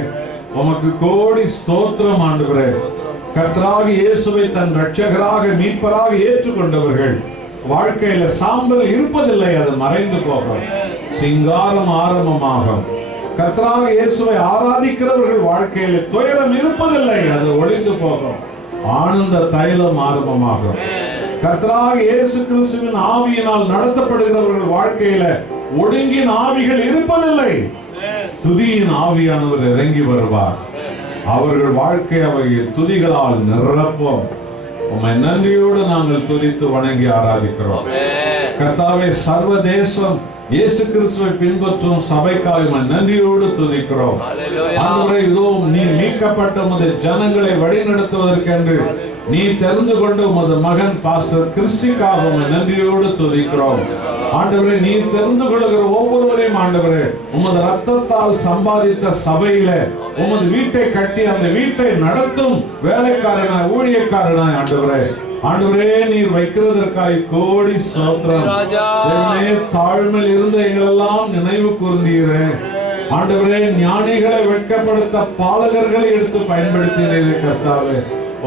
உமக்கு கோடி ஸ்தோத்திரம் ஆண்டவரே. கர்த்தராகிய இயேசுவை தன் இரட்சகராக மீட்பராக ஏற்றுக்கொண்டவர்கள் வாழ்க்கையில சாம்பல் இருப்பதில்லை, அது மறைந்து போகும். சிங்காரம் ஆரம்பமாகும். கர்த்தராகிய இயேசுவை ஆராதிக்கிறவர்கள் வாழ்க்கையில் துயரம் இருப்பதில்லை, அது ஒளிந்து போகும். ஆனந்த தைலம் ஆரம்பமாகும். கர்த்தராகிய இயேசு கிறிஸ்துவின் ஆவியினால் நடத்தப்படுகிறவர்கள் வாழ்க்கையில ஒடுங்கின் ஆவிகள் இருப்பதில்லை. துதியின் ஆவியானவர் இறங்கி வருவார். அவர்கள் வாழ்க்கை அவையில் துதிகளால் நிரப்பும். உம்மை நன்றியோடு நாங்கள் துதித்து வணங்கி ஆராதிக்கிறோம். கர்த்தாவே, சர்வதேசம் இயேசு கிறிஸ்துவை பின்பற்றும் சபைக்காக நன்றியோடு துதிக்கிறோம். ஆண்டவரே, இதோ நீர் மீட்கப்பட்ட உமது ஜனங்களை வழிநடத்துவதற்கென்று நீ தெரிந்து கொண்டு உமது மகன் பாஸ்டர் கிறிஸ்டிக்காக நன்றியோடு துதிக்கிறோம். ஆண்டவரே, நீர் தெரிந்து கொள்ளுகிற ஒவ்வொருவரையும் ஆண்டவரே, உமது ரத்தத்தால் சம்பாதித்த சபையில உமது வீட்டை கட்டி அந்த வீட்டை நடத்தும் வேலைக்காரனாய் ஊழியக்காரனாய் ஆண்டவரே நீர் வைக்கிறதற்காய் கோடி ஸ்தோத்திரம். தேவனே, தாழ்மையில் இருந்த எங்களெல்லாம் நினைவு கூர்ந்தீரே. ஆண்டவரே, ஞானிகளை வெட்கப்படுத்த பாலகர்களை எடுத்து பயன்படுத்தினீரே. கர்த்தாவே,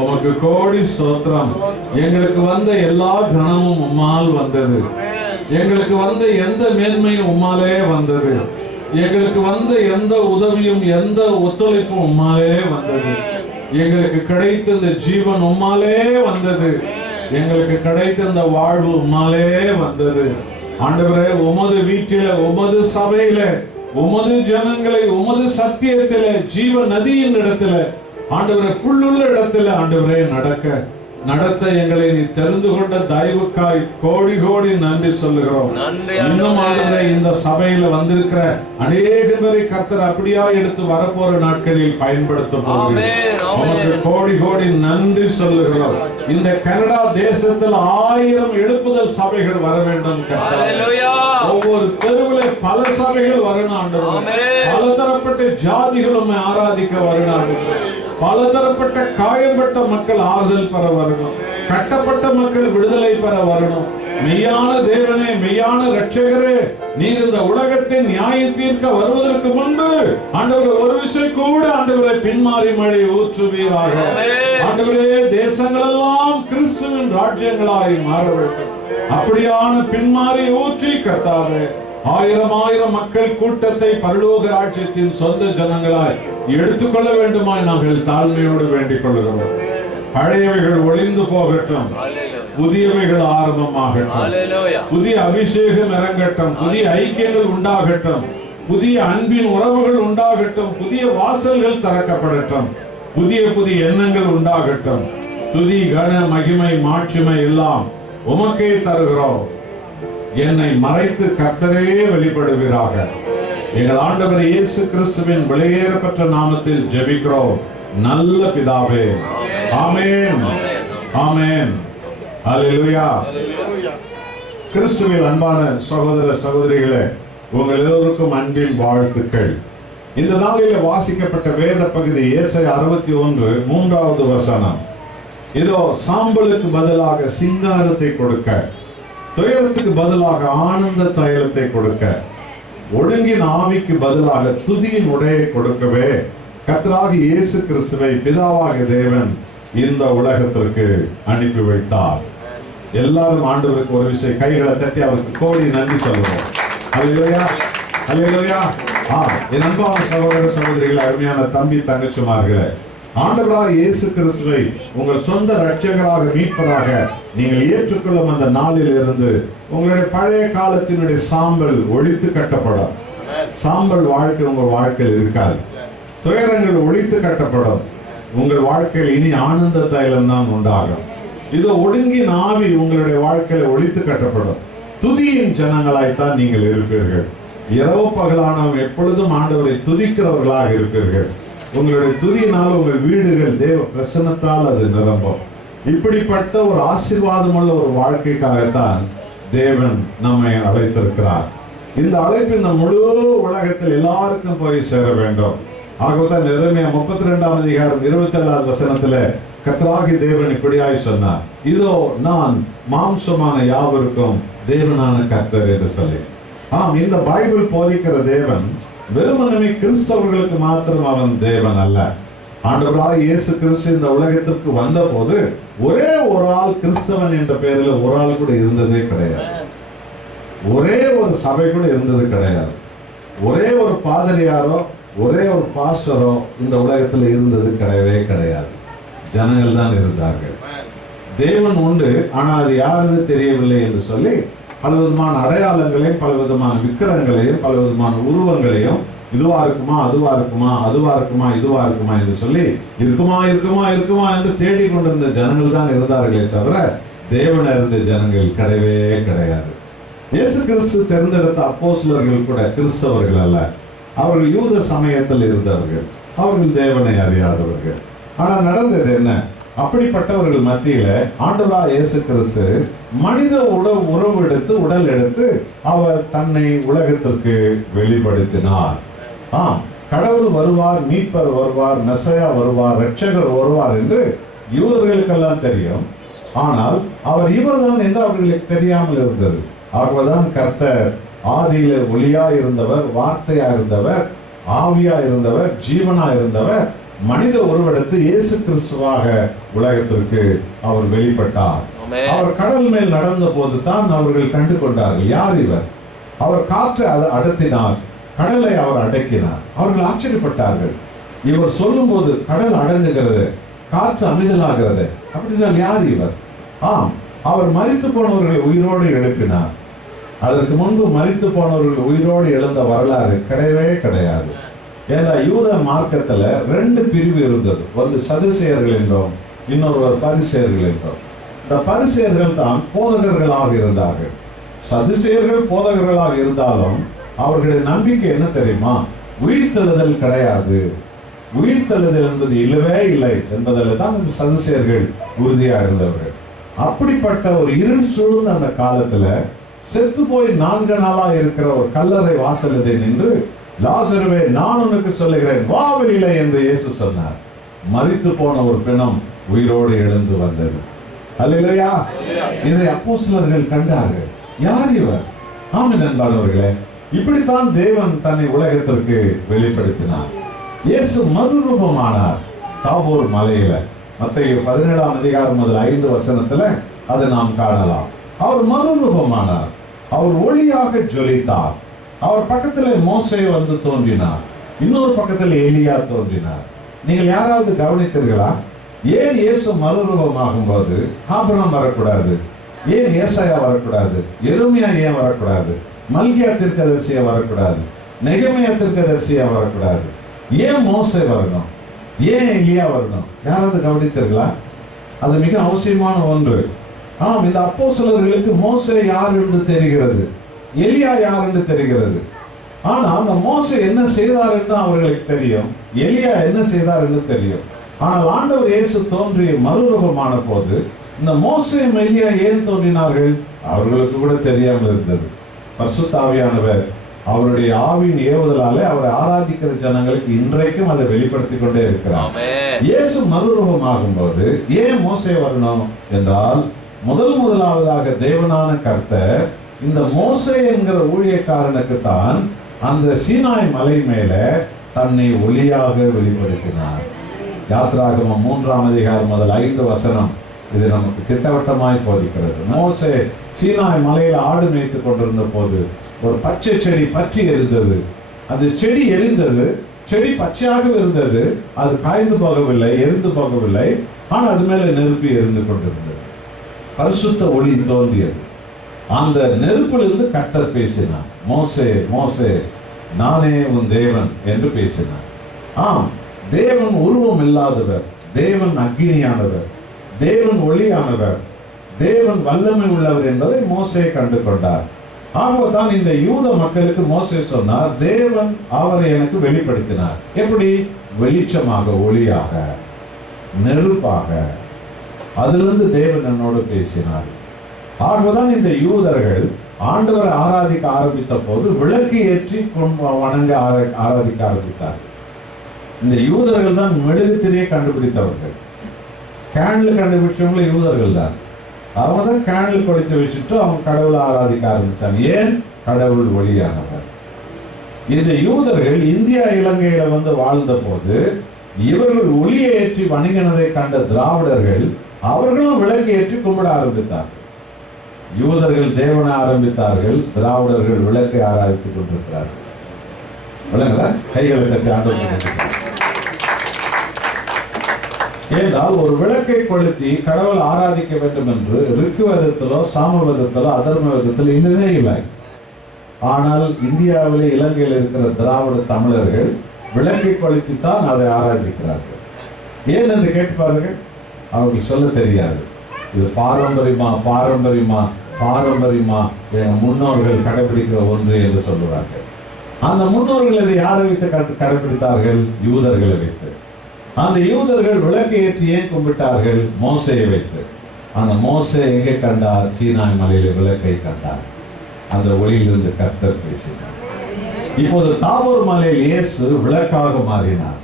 உமக்கு கோடி ஸ்தோத்திரம். எங்களுக்கு வந்த எல்லா கனமும் உம்மால் வந்தது. எங்களுக்கு வந்த எந்த மேன்மையும் உம்மாலே வந்தது. எங்களுக்கு வந்த எந்த உதவியும் எந்த ஒத்துழைப்பும் உம்மாலே வந்தது. எங்களுக்கு கிடைத்த இந்த ஜீவன் உம்மாலே வந்தது. எங்களுக்கு கிடைத்த இந்த வாழ்வு உம்மாலே வந்தது. ஆண்டவரே, உமது வீட்டில, உமது சபையில, உமது ஜனங்களை உமது சத்தியத்தில, ஜீவ நதியின் இடத்துல ஆண்டவரே, புல்லுள்ள இடத்துல ஆண்டவரே நடத்த எங்களை நீ தெரிந்து கொண்ட தயவுக்காய் கோடி கோடி நன்றி சொல்லுகிறோம். இன்னும் ஆண்டவரே, இந்த சபையில வந்திருக்கிற அநேக பேரை கர்த்தர் அப்படியா எடுத்து வரப்போற நாட்களில் பயன்படுத்த போகிறோம். கோடி கோடி நன்றி சொல்லுகிறோம். இந்த கனடா தேசத்தில் 1000 எழுப்புதல் சபைகள் வர வேண்டும். ஒவ்வொரு தெருவில் பல சபைகள் வரணும் ஆண்டவரே. பலதரப்பட்ட ஜாதிகளும் ஆராதிக்க வரணும் ஆண்டவரே. பலதரப்பட்ட காயப்பட்ட மக்கள் ஆறுதல் பெற வரணும். கட்டப்பட்ட மக்கள் விடுதலை பெற வரணும். மெய்யான தேவனே, மெய்யான இரட்சகரே, நீர் இந்த உலகத்தின் நியாய தீர்க்க வருவதற்கு முன்பு ஆண்டவரே, ஒரு விஷயம் கூட ஆண்டவரே, பின்மாறி மழை ஊற்றுவீராக. ஆண்டவரே, தேசங்களெல்லாம் கிறிஸ்துவின் ராஜ்யங்களாய் மாற வேண்டும். அப்படியான பின்மாறி ஊற்றி கர்த்தாவே, 1000 மக்கள் கூட்டத்தை பரலோக ராஜ்யத்தின் சொந்த ஜனங்களாய் எடுத்துக்கொள்ள வேண்டுமாய் நாங்கள் தாழ்மையோடு வேண்டிக் கொள்கிறோம். பழையவைகள் ஒளிந்து போகட்டும், புதியவைகள் ஆரம்பமாகட்டும். புதிய அபிஷேகம் இறங்கட்டும், புதிய ஐக்கியங்கள் உண்டாகட்டும், புதிய அன்பின் உறவுகள் உண்டாகட்டும், புதிய வாசல்கள் திறக்கப்படட்டும், புதிய எண்ணங்கள் உண்டாகட்டும். துதி, கன, மகிமை, மாட்சிமை எல்லாம் உமக்கே தருகிறோம். என்னை மறைத்து கர்த்தரே வெளிப்படுவீராக. எங்கள் ஆண்டவர் இயேசு கிறிஸ்துவின் விலையேறப்பட்ட நாமத்தில் ஜெபிக்கிறோம் நல்ல பிதாவே. ஆமென், ஆமென், அல்லேலூயா. கிறிஸ்துவில் அன்பான சகோதர சகோதரிகளே, உங்கள் எல்லோருக்கும் அன்பின் வாழ்த்துக்கள். இந்த நாளில் வாசிக்கப்பட்ட வேத பகுதி ஏசாயா 61 3வது வசனம். இதோ சாம்பலுக்கு பதிலாக சிங்காரத்தை கொடுக்க, துயரத்துக்கு பதிலாக ஆனந்த தைலத்தை கொடுக்க, ஒடுங்கின் ஆவிக்கு பதிலாக துதியின் உடையை கொடுக்கவே கர்த்தராகிய இயேசு கிறிஸ்துவை பிதாவாகிய தேவன் இந்த உலகத்திற்கு அனுப்பி வைத்தார். எல்லாரும் ஆண்டவருக்கு ஒரு விஷயம் கைகளை தட்டி அவருக்கு கோடி நன்றி சொல்லுவோம். அல்லேலூயா, அல்லேலூயா. என் அன்பான சகோதர சகோதரிகள், அருமையான தம்பி தங்கச்சிமார்களே, ஆண்டவராகிய இயேசு கிறிஸ்துவை உங்கள் சொந்த இரட்சகராக மீட்பராக நீங்கள் ஏற்றுக்கொள்ளும் அந்த நாளில் இருந்து உங்களுடைய பழைய காலத்தினுடைய சாம்பல் ஒழித்து கட்டப்படும். சாம்பல் வாழ்க்கை உங்கள் வாழ்க்கையில் இருக்காது. துயரங்கள் ஒழித்து கட்டப்படும். உங்கள் வாழ்க்கையில் இனி ஆனந்த தைலம் தான் உண்டாகும். இதோ ஒடுங்கின் ஆவி உங்களுடைய வாழ்க்கையில ஒழித்து கட்டப்படும். துதியின் ஜனங்களாய்த்தான் நீங்கள் இருப்பீர்கள். இரவு பகலானவங்க எப்பொழுதும் ஆண்டவரை துதிக்கிறவர்களாக இருப்பீர்கள். உங்களுடைய துதியினால் உங்கள் வீடுகள் தேவ பிரசன்னத்தால் அது நிரம்பும். இப்படிப்பட்ட ஒரு ஆசீர்வாதமுள்ள ஒரு வாழ்க்கைக்காகத்தான் தேவன் நம்மை அழைத்திருக்கிறார். இந்த அழைப்பு இந்த முழு உலகத்தில் எல்லாருக்கும் போய் சேர வேண்டும். ஆகத்தான் எரேமியா 32ஆம் அதிகாரம் 27வது வசனத்துல கர்த்தராகிய தேவன் இப்படியாய் சொன்னார், இதோ நான் மாம்சமான யாவருக்கும் தேவனான கர்த்தர் என்று சொல்லி. இந்த பைபிள் போதிக்கிற தேவன் வெறுமனே கிறிஸ்தவர்களுக்கு மாத்திரம் அவன் தேவன் அல்ல. ஆண்டவராகிய இயேசு கிறிஸ்து இந்த உலகத்திற்கு வந்த போது ஒரே ஒரு ஆள் கிறிஸ்தவன் என்ற பெயரில் ஒரு ஆள் கூட இருந்ததே கிடையாது. ஒரே ஒரு சபை கூட இருந்தது கிடையாது. ஒரே ஒரு பாதிரியாரோ ஒரே ஒரு பாஸ்டரோ இந்த உலகத்தில் இருந்தது கிடையவே கிடையாது. ஜனங்கள் தான் இருந்தார்கள். தேவன் உண்டு, ஆனால் அது யாருன்னு தெரியவில்லை என்று சொல்லி பல விதமான அடையாளங்களையும் பல விதமான விக்கிரங்களையும் பல விதமான உருவங்களையும் இதுவா இருக்குமா அதுவா இருக்குமா அதுவா இருக்குமா இதுவா இருக்குமா என்று சொல்லி இருக்குமா இருக்குமா இருக்குமா என்று தேடிக்கொண்டிருந்த ஜனங்கள் தான் இருந்தார்களே தவிர தேவன் அறிந்த ஜனங்கள் கிடையவே கிடையாது. இயேசு கிறிஸ்து தேர்ந்தெடுத்த அப்போஸ்தலர்கள் கூட கிறிஸ்தவர்கள் அல்ல. அவர்கள் யூத சமயத்தில் இருந்தவர்கள். அவர்கள் தேவனை அறியாதவர்கள். ஆனால் நடந்தது என்ன? அப்படிப்பட்டவர்கள் மத்தியில ஆண்டவராகிய இயேசு கிறிஸ்து மனித உறவு எடுத்து உடல் எடுத்து அவர் தன்னை உலகத்திற்கு வெளிப்படுத்தினார். கடவுள் வருவார், மீட்பர் வருவார், மெசியா வருவார், இரட்சகர் வருவார் என்று யூதர்களுக்கெல்லாம் தெரியும். ஆனால் அவர் இவர்தான் என்று அவர்களுக்கு தெரியாமல் இருந்தது. ஆகவேதான் கர்த்தர் ஆதியில ஒளியா இருந்தவர், வார்த்தையா இருந்தவர், ஆவியா இருந்தவர், ஜீவனா இருந்தவர் மனித உருவெடுத்து இயேசு கிறிஸ்துவாக உலகத்திற்கு அவர் வெளிப்பட்டார். அவர் கடல் மேல் நடந்த போது தான் அவர்கள் கண்டு கொண்டார்கள், யார் இவர்? அவர் காற்றை அடர்த்தினார், கடலை அவர் அடக்கினார். அவர்கள் ஆச்சரியப்பட்டார்கள். இவர் சொல்லும் போது கடல் அடங்குகிறது, காற்று அமைதலாகிறது. அப்படின்னா யார் இவர்? அவர் மரித்து போனவர்களை உயிரோடு எழுப்பினார். அதற்கு முன்பு மரித்து போனவர்கள் உயிரோடு எழுந்த வரலாறு கிடையவே கிடையாது. ஏன்னா யூத மார்க்கத்துல 2 பிரிவு இருந்தது. ஒன்று சதுசேயர்கள் என்றோம், இன்னொருவர் பரிசேயர்கள் என்றோம். இந்த பரிசேயர்கள் தான் போதகர்களாக இருந்தார்கள். சதுசேயர்கள் போதகர்களாக இருந்தாலும் அவர்களுடைய நம்பிக்கை என்ன தெரியுமா? உயிர்த்தெழுதல் கிடையாது, உயிர்த்தெழுதல் என்பது இல்லவே இல்லை என்பதில் தான் இந்த சதுசேயர்கள் உறுதியா இருந்தவர்கள். அப்படிப்பட்ட ஒரு இருள் சூழ்ந்த அந்த காலத்துல செத்து போய் 4 நாளா இருக்கிற ஒரு கல்லறை வாசலிலே நின்று, லாசருவே நான் உனக்கு சொல்லுகிறேன் வா வெளியிலே என்று இயேசு சொன்னார். மரித்து போன ஒரு பிணம் உயிரோடு எழுந்து வந்தது. அல்லேலூயா. இதை அப்போஸ்தலர்கள் கண்டார்கள். யார் இவர்? ஆமென் அன்பானவர்களே, இப்படித்தான் தேவன் தன்னை உலகத்திற்கு வெளிப்படுத்தினார். இயேசு மறுரூபமானார் தாபோர் மலையில. மத்தேயு 17ஆம் அதிகாரம் முதல் 5 வசனத்துல அதை நாம் காணலாம். அவர் மறுரூபமானார். அவர் ஒளியாக ஜொலித்தார். அவர் பக்கத்தில் மோசே வந்து தோன்றினார், இன்னொரு பக்கத்தில் எலியா தோன்றினார். நீங்கள் யாராவது கவனித்தீர்களா? ஏன் இயேசு மறுரூபமாகும் போது ஆபிரகாம் வரக்கூடாது? ஏன் ஏசாயா வரக்கூடாது? எரேமியா ஏன் வரக்கூடாது? மல்கியா தீர்க்கதரிசியா வரக்கூடாது? நெகேமியா தீர்க்கதரிசியா வரக்கூடாது? ஏன் மோசே வரணும்? ஏன் எலியா வரணும்? யாராவது கவனித்தீர்களா? அது மிக அவசியமான ஒன்று. இந்த அப்போஸ்தலர்களுக்கு மோசே யார் என்று தெரிகிறது, எலியா யார் என்று தெரிகிறது. ஆனால் அந்த மோசே என்ன செய்தார் என்று அவர்களுக்கு தெரியும், எலியா என்ன செய்தார் என்று தெரியும். ஆனால் ஆண்டவர் இயேசு தோன்றி மறுரூபமான போது இந்த மோசே எலியா ஏன் தோன்றினார்கள் அவர்களுக்கு கூட தெரியாமல் இருந்தது. பரிசுத்த ஆவியானவர் அவருடைய ஆவியின் ஏவுதலாலே அவரை ஆராதிக்கிற ஜனங்களுக்கு இன்றைக்கும் அதை வெளிப்படுத்தி கொண்டே இருக்கிறார். இயேசு மறுரூபமாகும் போது ஏன் மோசே வரணும் என்றால், முதலாவதாக தேவனான கர்த்தர் இந்த மோசே என்கிற ஊழியக்காரனுக்கு தான் அந்த சீனாய் மலை மேல தன்னை ஒளியாக வெளிப்படுத்தினார். யாத்ராகமம் 3ஆம் அதிகாரம் முதல் 5 வசனம் இது நமக்கு திட்டவட்டமாய் போதிக்கிறது. மோசே சீனாய் மலையில ஆடு மேய்த்து கொண்டிருந்த போது ஒரு பச்சை செடி பற்றி எரிந்தது. அந்த செடி எரிந்தது, செடி பச்சையாக இருந்தது, அது காய்ந்து போகவில்லை, எரிந்து போகவில்லை. ஆனால் அது மேல நெருப்பு எரிந்து கொண்டிருந்தது. பரிசுத்த ஒளி தோன்றியது. அந்த நெருப்பிலிருந்து கர்த்தர் பேசினார், மோசே மோசே நானே உன் தேவன் என்று பேசினார். தேவன் உருவம் இல்லாதவர், தேவன் அக்கினியானவர், தேவன் ஒளியானவர், தேவன் வல்லமை உள்ளவர் என்பதை மோசே கண்டு கொண்டார். ஆகவேதான் இந்த யூத மக்களுக்கு மோசே சொன்னார், தேவன் அவரை எனக்கு வெளிப்படுத்தினார். எப்படி? வெளிச்சமாக, ஒளியாக, நெருப்பாக. அதிலிருந்து தேவன் என்னோடு பேசினார். ஆகவேதான் இந்த யூதர்கள் ஆண்டவரை ஆராதிக்க ஆரம்பித்த போது விளக்கு ஏற்றி வணங்க ஆராதிக்க ஆரம்பித்தார். இந்த யூதர்கள் தான் மெழுகுத்திரியை கண்டுபிடித்தவர்கள். கேண்டில் கண்டுபிடிச்சவங்களே யூதர்கள் தான். அவங்க தான் கேண்டில் கொடுத்து வச்சுட்டு அவங்க கடவுளை ஆராதிக்க ஆரம்பித்தாங்க. ஏன்? கடவுள் ஒளியானவர். இந்த யூதர்கள் இந்தியா இலங்கையில வந்து வாழ்ந்த போது இவர்கள் ஒளியை ஏற்றி வணங்கினதை கண்ட திராவிடர்கள் அவர்களும் விளக்கு ஏற்றி கும்பிட ஆரம்பித்தார்கள். யூதர்கள் தேவனை ஆரம்பித்தார்கள், திராவிடர்கள் விளக்கை ஆராதித்துக் கொண்டிருக்கிறார்கள். விளங்குதா? கைகளை தட்டி ஆண்டவருக்கு. ஏனென்றால் ஒரு விளக்கை கொளுத்தி கடவுள் ஆராதிக்க வேண்டும் என்று ரிக்குவேதத்திலோ சாமவேதத்திலோ அதர்ம வேதத்திலோ இல்லவே இல்லை. ஆனால் இந்தியாவிலே இலங்கையில் இருக்கிற திராவிட தமிழர்கள் விளக்கை கொளுத்தித்தான் அதை ஆராதிக்கிறார்கள். ஏன் என்று கேட்டு பாருங்க, அவங்களுக்கு சொல்ல தெரியாது. இது பாரம்பரியமா பாரம்பரியமா பாரம்பரியமா என் முன்னோர்கள் கடைபிடிக்கிற ஒன்று என்று சொல்லுவார்கள். அந்த முன்னோர்கள் இதை யாரை வைத்து கடைபிடித்தார்கள்? யூதர்களை வைத்து. அந்த யூதர்கள் விளக்கை ஏற்றி ஏன் கும்பிட்டார்கள்? மோசையை வைத்து. அந்த மோசே எங்கே கண்டார்? சீனாய் மலையில விளக்கை கண்டார். அந்த ஒளியிலிருந்து கர்த்தர் பேசினார். இப்போது தாபோர் மலையில் இயேசு விளக்காக மாறினார்,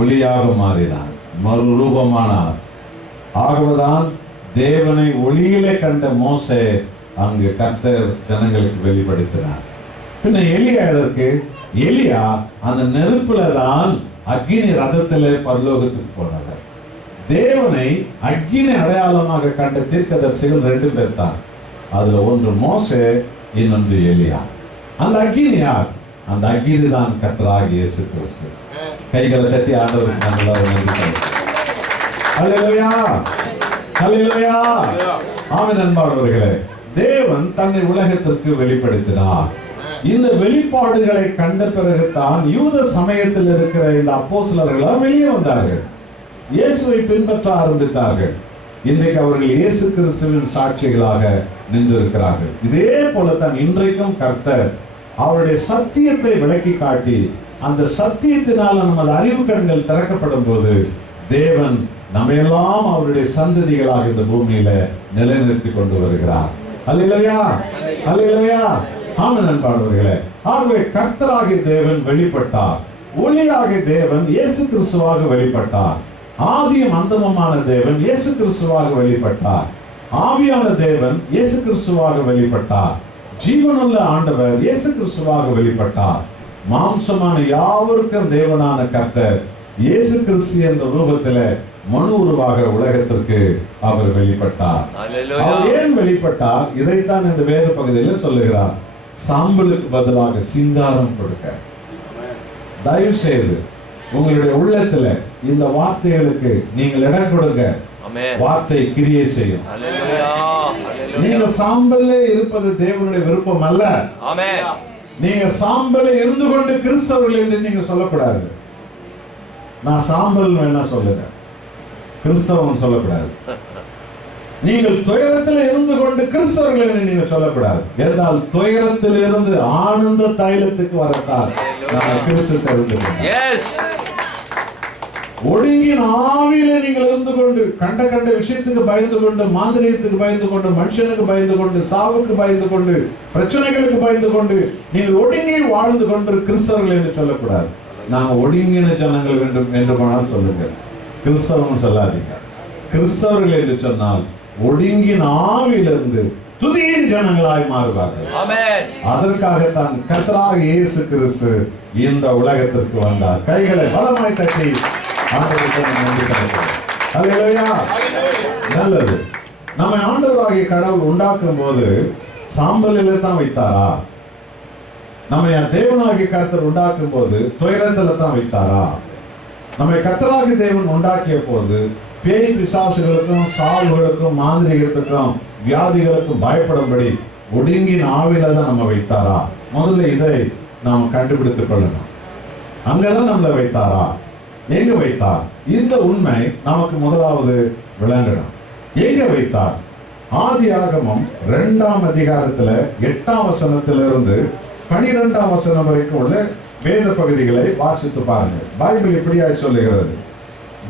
ஒளியாக மாறினார், மறுரூபமானார். ஆகவேதான் தேவனை ஒளியிலே கண்ட மோசே அங்கு கர்த்தர் ஜனங்களுக்கு வெளிப்படுத்தினார். பின்ன எலியா எதற்கு? எலியா அந்த நெருப்புல தான் அக்கினி ரதத்திலே பரலோகத்துக்கு போனார். தேவனை அக்கினி அடையாளமாக கண்ட தீர்க்கதரிசிகள் 2 பேர் தான். அதுல ஒன்று மோசே, இன்னொன்று எலியா. அந்த அக்கினி யார்? அந்த அக்கினி தான் கர்த்தராகிய இயேசு கிறிஸ்து. கைகளை தட்டி ஆண்டவருக்கு நல்லா நன்றி சொல்லுங்கள். ஹல்லேலூயா, ஹல்லேலூயா. ஆமென். அன்பானவர்களே, தேவன் தன்னை உலகத்திற்கு வெளிப்படுத்தினார். இந்த வெளிப்பாடுகளை கண்ட பிறகுதான் யூத சமயத்தில் இருக்கிற இந்த அப்போஸ்தலர்கள் வெளியே வந்தார்கள், இயேசுவை பின்பற்ற ஆரம்பித்தார்கள். இன்றைக்கு அவர்கள் இயேசு கிறிஸ்துவின் சாட்சிகளாக நின்றிருக்கிறார்கள். இதே போலத்தான் இன்றைக்கும் கர்த்தர் அவருடைய சத்தியத்தை விளக்கி காட்டி அந்த சத்தியத்தினால் நமது அறிவு கண்கள் திறக்கப்படும் போது தேவன் நம்மையெல்லாம் அவருடைய சந்ததிகளாக இந்த பூமியில நிலைநிறுத்தி கொண்டு வருகிறார். அல்லேலூயா, அல்லேலூயா. ஆமென். அன்பானவர்களே, ஆகவே கர்த்தராகிய தேவன் வெளிப்பட்டார், ஒளியாகிய தேவன் இயேசு கிறிஸ்துவாக வெளிப்பட்டார், ஆதியும் அந்தமுமான தேவன் இயேசு கிறிஸ்துவாக வெளிப்பட்டார், ஆவியான தேவன் இயேசு கிறிஸ்துவாக வெளிப்பட்டார், ஜீவனுள்ள ஆண்டவர் இயேசு கிறிஸ்துவாக வெளிப்பட்டார். மாம்சமான யாவருக்கும் தேவனான கர்த்தர் இயேசு கிறிஸ்து என்ற ரூபத்தில் மனு உருவாக உலகத்திற்கு அவர் வெளிப்பட்டார். அவர் ஏன் வெளிப்பட்டார்? இதைத்தான் இந்த வேத பகுதியில் சொல்லுகிறார். சாம்பலுக்கு பதிலாக சிங்காரம் கொடுக்க. தயவு செய்து உங்களுடைய உள்ளத்துல இந்த வார்த்தைகளுக்கு நீங்கள் இடம் கொடுங்க. வார்த்தை கிரியை செய்யும். நீங்க சாம்பல்ல இருப்பது தேவனுடைய விருப்பம் அல்ல. நீங்க சாம்பல இருந்து கொண்டு கிறிஸ்தவர்கள் என்று நீங்க சொல்லக்கூடாது. நான் சாம்பல் வேணா சொல்லுங்க, கிறிஸ்தவன் சொல்லக்கூடாது. நீங்கள் துயரத்தில் இருந்து கொண்டு கிறிஸ்தவர்கள் என்று நீங்க சொல்லக்கூடாது. என்றால் துயரத்தில் இருந்து ஆனந்த தைலத்துக்கு வரத்தால் நான் கிறிஸ்து ஒடுங்கின் ஆவியில நீங்கள் இருந்து கொண்டு கண்ட விஷயத்துக்கு பயந்து கொண்டு, மாந்திரியத்துக்கு பயந்து கொண்டு, மனுஷனுக்கு பயந்து கொண்டு, சாவுக்கு பயந்து கொண்டு, பிரச்சனைகளுக்கு பயந்து கொண்டு நீங்கள் ஒடுங்கி வாழ்ந்து கொண்டு கிறிஸ்தவர்கள் என்று சொல்லக்கூடாது. நாங்கள் ஒடுங்கின ஜனங்கள் வேண்டும் என்று போனால் சொல்லுங்க, கிறிஸ்தவன் சொல்லாதீங்க. கிறிஸ்தவர்கள் என்று சொன்னால் ஒடுங்கின் ஆவியிலிருந்து துதியின் ஜனங்களாய் மாறுவார்கள். அதற்காகத்தான் கர்த்தராகிய இயேசு கிறிஸ்து இந்த உலகத்திற்கு வந்தார். கைகளை பலமாய் தட்டி ஆண்டவருக்கு நன்றி செலுத்துவோம். அல்லேலூயா. நல்லது. நம்மை ஆண்டவராகிய கடவுள் உண்டாக்கும் போது சாம்பலிலே தான் வைத்தாரா? நம்மை தேவனாகிய கர்த்தர் உண்டாக்கும் போது துயரத்துல தான் வைத்தாரா? நம்மை கர்த்தராகிய தேவன் உண்டாக்கிய போது பேய் பிசாசுகளுக்கும் சாவுகளுக்கும் மாந்திரிகத்துக்கும் வியாதிகளுக்கும் பயப்படும்படி ஒடுங்கின் ஆவில தான் நம்ம வைத்தாரா? முதல்ல இதை நாம் கண்டுபிடித்துக் கொள்ளணும். அங்கதான் நம்மளை வைத்தாரா? எங்க வைத்தார்? இந்த உண்மை நமக்கு முதலாவது விளங்கணும். எங்க வைத்தார்? ஆதியாகமம் 2ஆம் அதிகாரத்துல 8ஆம் வசனத்திலிருந்து 12ஆம் வசனம் வரைக்கும் உள்ள வேத பகுதிகளை வாசித்து பாருங்க. பைபிள் இப்படியாய் சொல்லுகிறது.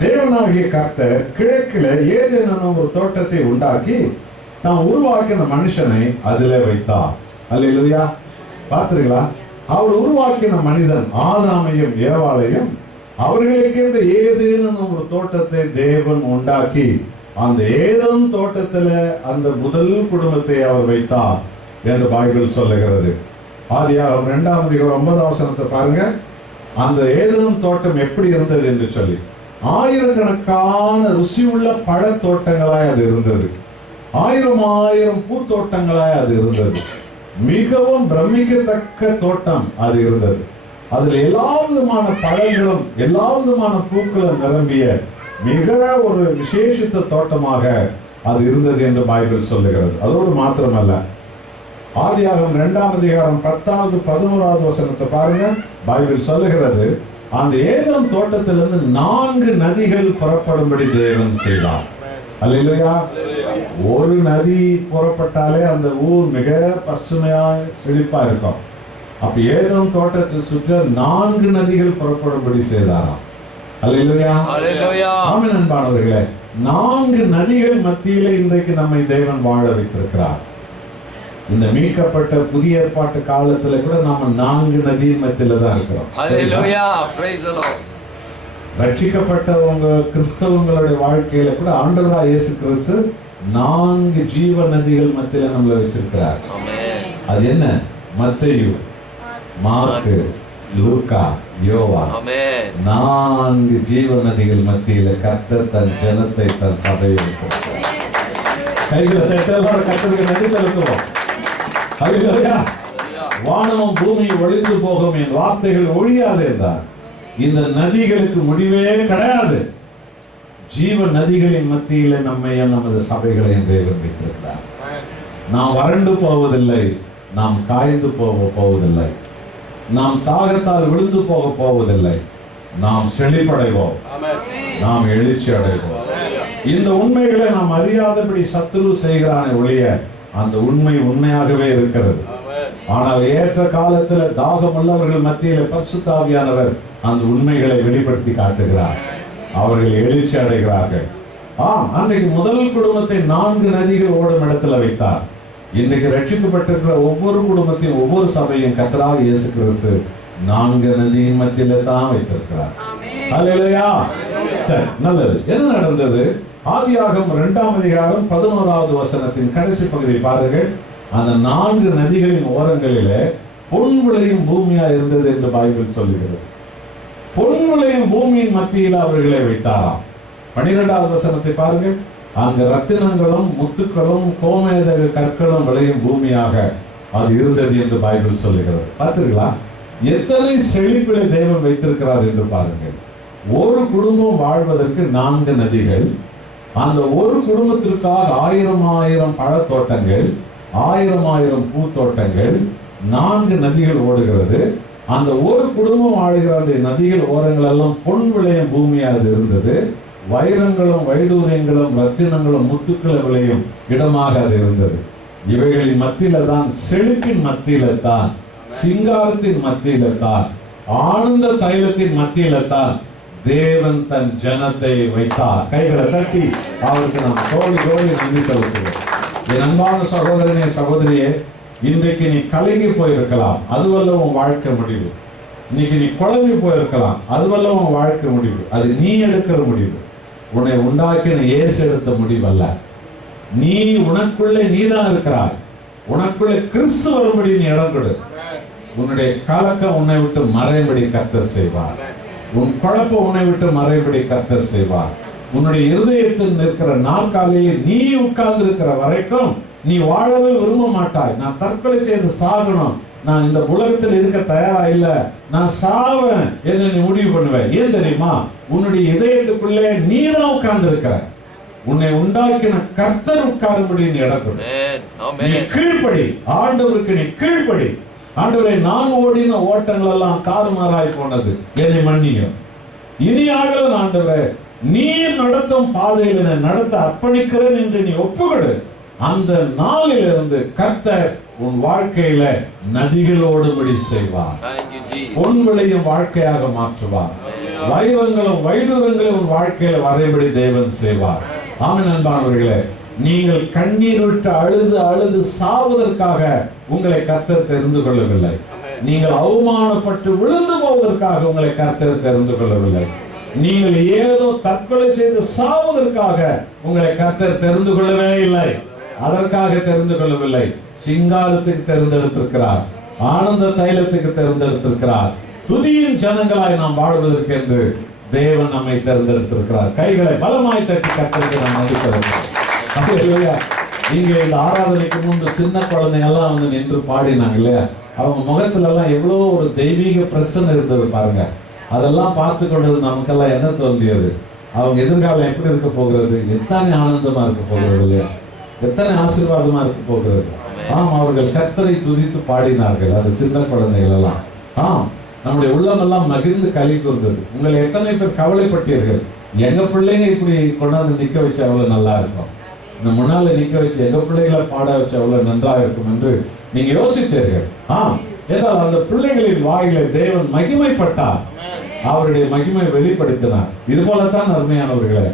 தேவனாகிய கர்த்தர் கிழக்கில ஏதேனும் ஒரு தோட்டத்தை உண்டாக்கி தான் உருவாக்கின மனுஷனை அதிலே வைத்தார். அல்லேலூயா. பார்த்திருங்களா? அவர் உருவாக்கின மனிதன் ஆதாமையும் ஏவாளையும் அவர்களுக்கு ஏதேனும் ஒரு தோட்டத்தை தேவன் உண்டாக்கி அந்த ஏதேனும் தோட்டத்துல அந்த முதல் குடும்பத்தை அவர் வைத்தார் என்று பைபிள் சொல்லுகிறது. ஆதியாகமம் 2ஆம் அதிகாரம் 9ஆம் வசனத்தை பாருங்க. அந்த ஏதேனும் தோட்டம் எப்படி இருந்தது என்று சொல்லி ஆயிரக்கணக்கான ருசியுள்ள பழ தோட்டங்களாய் அது இருந்தது. 1000 பூத்தோட்டங்களாய் அது இருந்தது. மிகவும் பிரமிக்கத்தக்க தோட்டம் அது இருந்தது. அதுல எல்லா விதமான பழங்களும் எல்லா விதமான பூக்களும் நிரம்பிய மிக ஒரு விசேஷித்த தோட்டமாக அது இருந்தது என்று பைபிள் சொல்லுகிறது. அதோடு மாத்திரமல்ல, ஆதியாகமம் 2ஆம் அதிகாரம் 10வது 11வது வசனத்தை பாருங்க. பைபிள் சொல்லுகிறது, அந்த ஏதேன் தோட்டத்திலிருந்து 4 நதிகள் புறப்படும்படி தேவன் செய்தார். அல்லேலூயா. ஒரு நதி புறப்பட்டாலே அந்த ஊர் மிக பசுமையா செழிப்பா இருக்கும். அப்ப ஏதேன் தோட்டத்தை சுற்றி 4 நதிகள் புறப்படும்படி செய்தாராம். அல்லேலூயா. ஆமென். அன்பானவர்களே, 4 நதிகள் மத்தியிலே இன்றைக்கு நம்மை தேவன் வாழ வைத்திருக்கிறார். இந்த மீட்கப்பட்ட புதிய ஏற்பாட்டு காலத்துல கூட நாம 4 நதியின் மத்தியில தான் இருக்கிறோம். Hallelujah. Praise the Lord. ரட்சிக்கப்பட்டவங்க கிறிஸ்தவங்களுடைய வாழ்க்கையில கூட ஆண்டவராகிய இயேசு கிறிஸ்து 4 ஜீவ நதிகள் மத்தியில நம்மளை வச்சிருக்கிறார். Amen. அது என்ன? மத்தேயு, மார்க்கு, லூக்கா, யோவான். Amen. 4 ஜீவ நதிகள் மத்தியில கர்த்தர் தன் ஜனத்தை தன் சபையை வைத்திருக்கிறார். கைகளை தட்டலாம், கர்த்தருக்கு நன்றி செலுத்துவோம். ஹல்லேலூயா. வானமும் பூமியும் ஒழிந்து போகும், என் வார்த்தைகள் ஒழியாது என்றார். இந்த நதிகளுக்கு முடிவே கிடையாது. ஜீவ நதிகளின் மத்தியில நம்மையும் நமது சபைகளையும் தேவன் வைத்திருக்கிறார். நாம் வறண்டு போவதில்லை, நாம் காய்ந்து போவதில்லை, நாம் தாகத்தால் விழுந்து போவதில்லை, நாம் செழிப்படைவோம், நாம் எழுச்சி அடைவோம். இந்த உண்மைகளை நாம் அறியாதபடி சத்துரு செய்கிறானே ஒழிய அந்த உண்மை உண்மையாகவே இருக்கிறது. ஆனால் ஏற்ற காலத்துல தாகம் உள்ளவர்கள் மத்தியில பரிசுத்த ஆவியானவர் அந்த உண்மைகளை வெளிப்படுத்தி காட்டுகிறார். அவர்கள் எழுச்சி அடைகிறார்கள். அன்றைக்கு முதல் குடும்பத்தை 4 நதிகள் ஓடும் இடத்துல வைத்தார். இன்றைக்கு ரட்சிக்கப்பட்டிருக்கிற ஒவ்வொரு குடும்பத்தையும் ஒவ்வொரு சபையும் கர்த்தராகிய இயேசு கிறிஸ்து 4 நதியின் மத்தியில தான் வைத்திருக்கிறார். அல்லேலூயா. சரி, நல்லது. என்ன நடந்தது? ஆதியாகமம் 2ஆம் அதிகாரம் 11வது வசனத்தின் கடைசி பகுதி பாருங்கள். அந்த 4 நதிகளின் ஓரங்களிலே பொன் விளையும் பூமியா இருந்தது என்று பைபிள் சொல்லுகிறது. பொன் விளையும் பூமியின் மத்தியில் அவர்களை வைத்தாராம். 12வது வசனத்தை பாருங்கள். அங்கு ரத்தினங்களும் முத்துக்களும் கோமேதக கற்களும் விளையும் பூமியாக அது இருந்தது என்று பைபிள் சொல்லுகிறது. பார்த்தீர்களா? எத்தனை செழிப்பிலே தேவன் வைத்திருக்கிறார் என்று பாருங்கள். ஒரு குடும்பம் வாழ்வதற்கு 4 நதிகள், அந்த ஒரு குடும்பத்திற்காக 1000 பழத்தோட்டங்கள், 1000 பூத்தோட்டங்கள், 4 நதிகள் ஓடுகிறது. அந்த ஒரு குடும்பம் ஆளுகிற அந்த நதிகள் ஓரங்கள் எல்லாம் பொன் விளையும் பூமியாக இருந்தது. வைரங்களும் வைடூரியங்களும் ரத்தினங்களும் முத்துக்கள் விளையும் இடமாக அது இருந்தது. இவைகளின் மத்தியில தான், செழிப்பின் மத்தியில தான், சிங்காரத்தின் மத்தியில தான், ஆனந்த தைலத்தின் மத்தியில தான் தேவன் தன் ஜனத்தை வைத்தார். கைகளை தட்டி அவருக்கு நாம் கோடி நன்றி செலுத்துவோம். என் அன்பான சகோதரனே, சகோதரியே, இன்றைக்கு நீ கலங்கி போயிருக்கலாம், அதுவல்ல உன் வாழ்க்கை முடிவு. இன்னைக்கு நீ குழம்பி போயிருக்கலாம், அதுவல்ல உன் வாழ்க்கை முடிவு. அது நீ எடுக்கிற முடிவு. உன்னை உண்டாக்கின இயேசு எடுத்த முடிவு அல்ல. நீ உனக்குள்ளே நீதான் இருக்கிறாய். உனக்குள்ளே கிறிஸ்து வரும்படி நீ இடம் கொடு. உன்னுடைய கலக்கம் உன்னை விட்டு மறைபடி கர்த்தர் செய்வார். உன் குழப்பம் உன்னை விட்டு மறைபடி கர்த்தர் செய்வார். உன்னுடைய இருதயத்தில் நிற்கிற நாற்காலியை நீ உட்கார்ந்து இருக்கிற வரைக்கும் நீ வாழவே விரும்ப மாட்டாய். நான் தற்கொலை செய்து சாகணும், நான் இந்த உலகத்தில் இருக்க தயாரா இல்ல, நான் சாவேன் என்ன நீ முடிவு பண்ணுவேன். ஏன் தெரியுமா? உன்னுடைய இதயத்துக்குள்ளே நீ தான் உட்கார்ந்து இருக்கிற. உன்னை உண்டாக்கின கர்த்தர் உட்காரும்படி நீ இடம் கொடு. நீ கீழ்ப்படி, ஆண்டவருக்கு நீ கீழ்ப்படி. ஆண்டவரே, நான் ஓடின ஓட்டங்கள் எல்லாம் தாறுமாறாய் போனது, என்னை மன்னியும். இனி ஆகல ஆண்டவரே, நீர் நடத்தும் பாதையில் நடத்த அர்ப்பணிக்கிறேன் என்று நீ ஒப்புக்கொடு. அந்த நாளிலிருந்து கர்த்தர் உன் வாழ்க்கையில நதிகள் ஓடும்படி செய்வார். பொன் விளையும் வாழ்க்கையாக மாற்றுவார். வைரங்களும் வைடூரங்களும் உன் வாழ்க்கையில வரைபடி தேவன் செய்வார். ஆமென். அன்பானவர்களே, நீங்கள் கண்ணீர் விட்டு அழுது அழுது சாவதற்காக உங்களை கர்த்தர் தெரிந்து கொள்ளவில்லை. நீங்கள் அவமானப்பட்டு விழுந்து போவதற்காக உங்களை கர்த்தர் தெரிந்து கொள்ளவில்லை. நீங்கள் ஏதோ தற்கொலை செய்து சாவதற்காக உங்களை கர்த்தர் தெரிந்து கொள்ளவே இல்லை. அதற்காக தெரிந்து கொள்ளவில்லை. சிங்காரத்துக்கு தேர்ந்தெடுத்திருக்கிறார், ஆனந்த தைலத்துக்கு தேர்ந்தெடுத்திருக்கிறார். துதியின் ஜனங்களாய் நாம் வாழ்வதற்கு என்று தேவன் நம்மை தேர்ந்தெடுத்திருக்கிறார். கைகளை பலமாய் தட்டி கர்த்தருக்கு நாம் நன்றி செலுத்துவோம். இங்கே இந்த ஆராதனைக்கு முன்பு சின்ன குழந்தைங்க எல்லாம் வந்து நின்று பாடினாங்க இல்லையா? அவங்க முகத்துல எல்லாம் எவ்வளோ ஒரு தெய்வீக பிரசன்னம் இருந்தது பாருங்க. அதெல்லாம் பார்த்து கொண்டது நமக்கெல்லாம் என்ன தோன்றியது, அவங்க எதிர்காலம் எப்படி இருக்க போகிறது, எத்தனை ஆனந்தமா இருக்க போகிறது இல்லையா, எத்தனை ஆசீர்வாதமா இருக்க போகிறது. ஆம், அவர்கள் கர்த்தரை துதித்து பாடினார்கள், அது சின்ன குழந்தைகள் எல்லாம். ஆம், நம்முடைய உள்ளமெல்லாம் மகிழ்ந்து களி கூர்ந்தது. உங்களை எத்தனை பேர் கவலைப்பட்டீர்கள், எங்க பிள்ளைங்க இப்படி கொண்டாந்து நிக்க வச்சு அவ்வளவு நல்லா இருக்கும், இந்த முன்னால நிக்க வச்சு எங்க பிள்ளைகளை பாட வச்சு அவ்வளவு நன்றாக இருக்கும் என்று நீங்க யோசித்தீர்கள். ஆம், ஏதாவது அந்த பிள்ளைகளின் வாயில தேவன் மகிமைப்பட்டார், அவருடைய மகிமை வெளிப்படுத்தினார். இது போலத்தான் அருமையானவர்களே,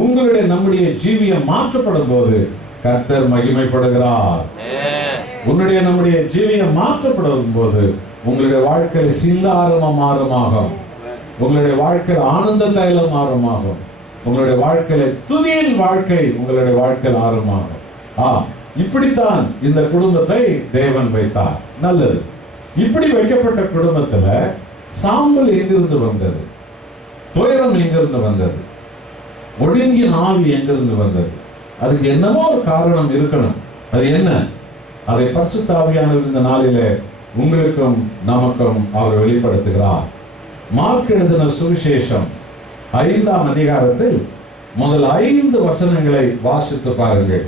உங்களுடைய நம்முடைய ஜீவியம் மாற்றப்படும் போது கர்த்தர் மகிமைப்படுகிறார். உன்னுடைய நம்முடைய ஜீவியம் மாற்றப்படும் போது உங்களுடைய வாழ்க்கையில சிங்காரமா மாறுமாகும், உங்களுடைய வாழ்க்கையில் ஆனந்த தைலம் மாறுமாகும், உங்களுடைய வாழ்க்கையில துதியின் வாழ்க்கை உங்களுடைய வாழ்க்கையில் ஆறுமாகும். இப்படித்தான் இந்த குடும்பத்தை தேவன் வைத்தார். நல்லது. இப்படி வைக்கப்பட்ட குடும்பத்துல சாம்பல் எங்கிருந்து வந்தது, துயரம் எங்கிருந்து வந்தது, ஒடுங்கிய ஆவி எங்கிருந்து வந்தது? அதுக்கு என்னமோ ஒரு காரணம் இருக்கணும். அது என்ன? அதை பரிசுத்த ஆவியானவர் இந்த நாளிலே உங்களுக்கும் நமக்கும் அவர் வெளிப்படுத்துகிறார். மார்க் எழுதின சுவிசேஷம் 5ஆம் அதிகாரத்தில் முதல் 5 வசனங்களை வாசித்து பாருங்கள்.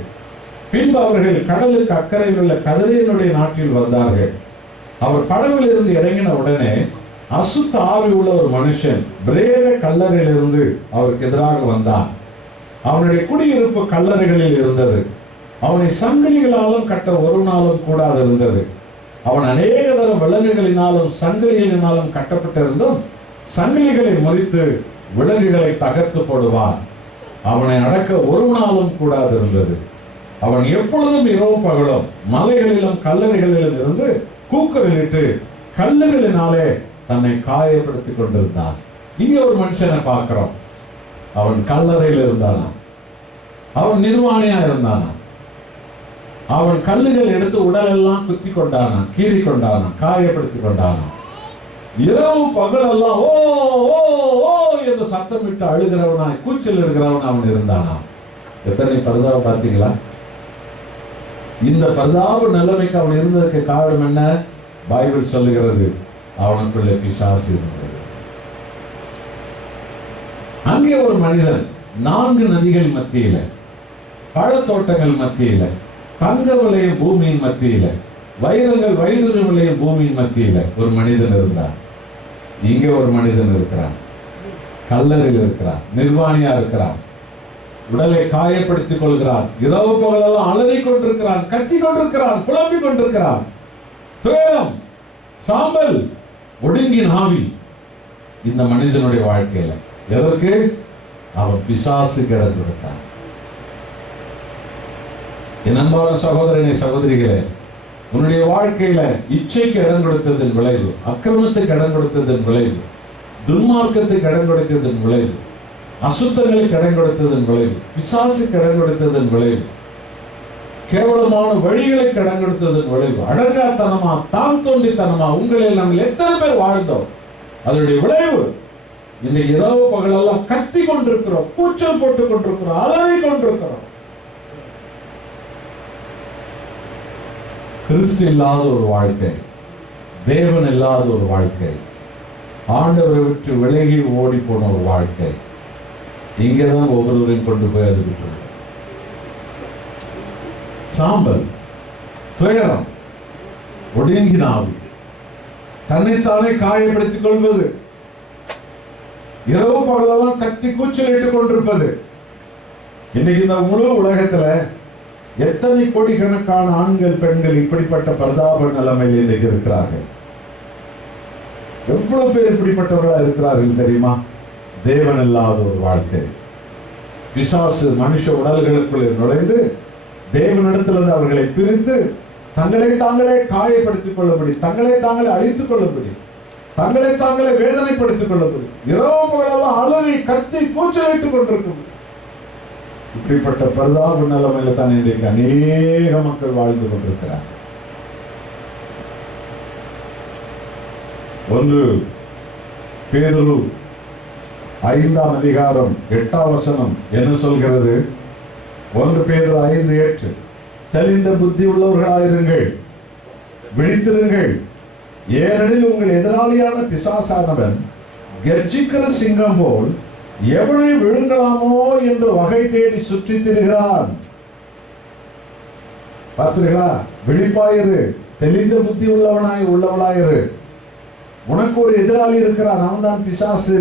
பின்பு அவர்கள் கடலுக்கு அக்கறையில் உள்ள கதரேனுடைய நாட்டில் வந்தார்கள். அவர் படவில் இருந்து இறங்கின உடனே அசுத்த ஆவி உள்ள ஒரு மனுஷன் பிரேத கல்லறையிலிருந்து அவருக்கு எதிராக வந்தான். அவனுடைய குடியிருப்பு கல்லறைகளில் இருந்தது. அவனை சங்கிலிகளாலும் கட்ட ஒரு நாளும் கூடாது இருந்தது. அவன் அநேக தரம் விலங்குகளினாலும் சங்கிலிகளினாலும் கட்டப்பட்டிருந்தும் சங்கிலிகளை முறித்து விலங்குகளை தகர்த்து போடுவான். அவனை அடக்க ஒரு நாளும் கூடாது இருந்தது. அவன் எப்பொழுதும் இரவு பகலும் மலைகளிலும் கல்லறைகளிலும் இருந்து கூக்குரலிட்டு கல்லுகளினாலே தன்னை காயப்படுத்திக் கொண்டிருந்தான். இங்க ஒரு மனுஷனை பார்க்கிறோம். அவன் கல்லறையில் இருந்தானா, அவன் நிர்வாணியா இருந்தானா, அவன் கல்லுகள் எடுத்து உடலெல்லாம் குத்தி கொண்டானா, கீறி கொண்டானா, காயப்படுத்தி கொண்டானா. இரவு பகலெல்லாம் ஓ ஓ ஓ என்று சத்தமிட்டு அழுகிறவனாய் கூச்சல் எடுக்கிறவன் அவன் இருந்தானா. எத்தனை பரிதாபம் பார்த்தீங்களா? இந்த பரிதாப நிலைமைக்கு அவன் இருந்ததற்கு காரணம் என்ன? பைபிள் சொல்லுகிறது, அவனுக்குள்ள பிசாசு இருந்தது. அங்கே ஒரு மனிதன் 4 நதிகள் மத்தியில, பழத்தோட்டங்கள் மத்தியில, தங்க விளையும் பூமியின் மத்தியில, வைரங்கள் வைடூரியம் விளையும் பூமியின் மத்தியில ஒரு மனிதன் இருந்தான். இங்க ஒரு மனிதன் இருக்கிறான், கல்லறையில் இருக்கிறான், நிர்வாணியா இருக்கிறான், உடலை காயப்படுத்திக் கொள்கிறான், இரவு பகலெல்லாம் அலறிக் கொண்டிருக்கிறான், கத்தி கொண்டிருக்கிறான், புலம்பிக் கொண்டிருக்கிறான். துயரம், சாம்பல், ஒடுங்கின் ஆவி இந்த மனிதனுடைய வாழ்க்கையில. எதற்கு? அவன் பிசாசுக்கு இடம் கொடுத்தான். என் அன்பான சகோதரனை சகோதரிகளே, உன்னுடைய வாழ்க்கையில இச்சைக்கு இடம் கொடுத்ததன் விளைவு, அக்கிரமத்துக்கு இடம் கொடுத்ததன் விளைவு, துன்மார்க்கத்துக்கு இடம் கொடுத்ததன் விளைவு, அசுத்தங்களுக்கு இடம் கொடுத்ததன் விளைவு, பிசாசுக்கு இடம் கொடுத்ததன் விளைவு, கேவலமான வழிகளுக்கு இடம் கொடுத்ததன் விளைவு, அடங்காத்தனமா தான் தோண்டித்தனமா உங்களில் நம்ம எத்தனை பேர் வாழ்ந்தோம். அதனுடைய விளைவு இன்னைக்கு இரவு பகலெல்லாம் கத்தி கொண்டிருக்கிறோம், கூச்சல் போட்டுக் கொண்டிருக்கிறோம், அலறி கொண்டிருக்கிறோம். கிறிஸ்து இல்லாத ஒரு வாழ்க்கை, தேவன் இல்லாத ஒரு வாழ்க்கை, ஆண்டவரை விட்டு விலகி ஓடி போன ஒரு வாழ்க்கை, இங்கேதான் ஒவ்வொருவரையும் கொண்டு போய் அது விட்டு. சாம்பல், துயரம், ஒடுங்கின ஆவி, தன்னைத்தானே காயப்படுத்திக் கொள்வது, இரவு பகலெல்லாம் கத்தி கூச்சலிட்டுக் கொண்டிருப்பது. இன்னைக்கு இந்த முழு உலகத்துல எத்தனை கோடிக்கணக்கான ஆண்கள் பெண்கள் இப்படிப்பட்ட பரிதாப நிலைமையில் இன்னைக்கு இருக்கிறார்கள். எவ்வளவு பேர் இப்படிப்பட்டவர்களா இருக்கிறார்கள் தெரியுமா? தேவன் இல்லாத ஒரு வாழ்க்கை. பிசாசு மனுஷ உடல்களுக்குள்ளே நுழைந்து தேவனிடத்திலிருந்து அவர்களை பிரித்து தங்களை தாங்களே காயப்படுத்திக் கொள்ளபடி, தங்களை தாங்களே அழித்துக் கொள்ளபடி, தங்களை தாங்களே வேதனைப்படுத்திக் கொள்ளபடி, இரவு பகலெல்லாம் அலறி கத்தி கூச்சலிட்டுக் கொண்டிருக்கும். இப்படிப்பட்ட பரிதாப நிலைமையில தான் இன்றைக்கு அநேக மக்கள் வாழ்ந்து கொண்டிருக்கிறார். 1 பேதுரு 5ஆம் அதிகாரம் 8ஆம் வசனம் என்ன சொல்கிறது? 1 பேதுரு 5:8 தெளிந்த புத்தி உள்ளவர்களாயிருங்கள், விழித்திருங்கள், ஏனெனில் உங்கள் எதிராளியான பிசாசானவன் கர்ஜிக்கிற சிங்கம் போல் எவனை விழுங்கலாமோ என்று வகை தேடி சுற்றி திரிகிறான். பார்த்தீர்களா? விழிப்பாயிரு, தெளிந்த புத்தி உள்ளவனாயிரு. உனக்கு ஒரு எதிராளி இருக்கிறான், அவன் தான் பிசாசு.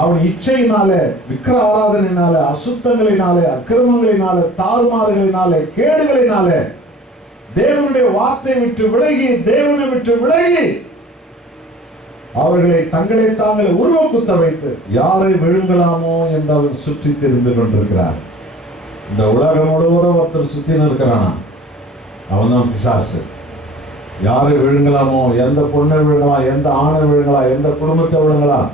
அவன் இச்சையினால, விக்கிர ஆராதனையினால, அசுத்தங்களினால, அக்கிரமங்களினால, தாறுமாறுகளினால, கேடுகளினால தேவனுடைய வார்த்தை விட்டு விலகி, தேவனை விட்டு விலகி அவர்களை தங்களை தாங்களே உருவ குத்த வைத்து யாரை விழுங்கலாமோ என்று அவர் சுற்றி தெரிந்து கொண்டிருக்கிறார். இந்த உலகம் முழுவதும் ஒருத்தர் சுத்தி இருக்கிறானா, அவன் தான் பிசாசு. யாரை விழுங்கலாமோ, எந்த பொண்ணை விழுங்கலாம், எந்த ஆணை விழுங்கலாம், எந்த குடும்பத்தை விழுங்கலாம்,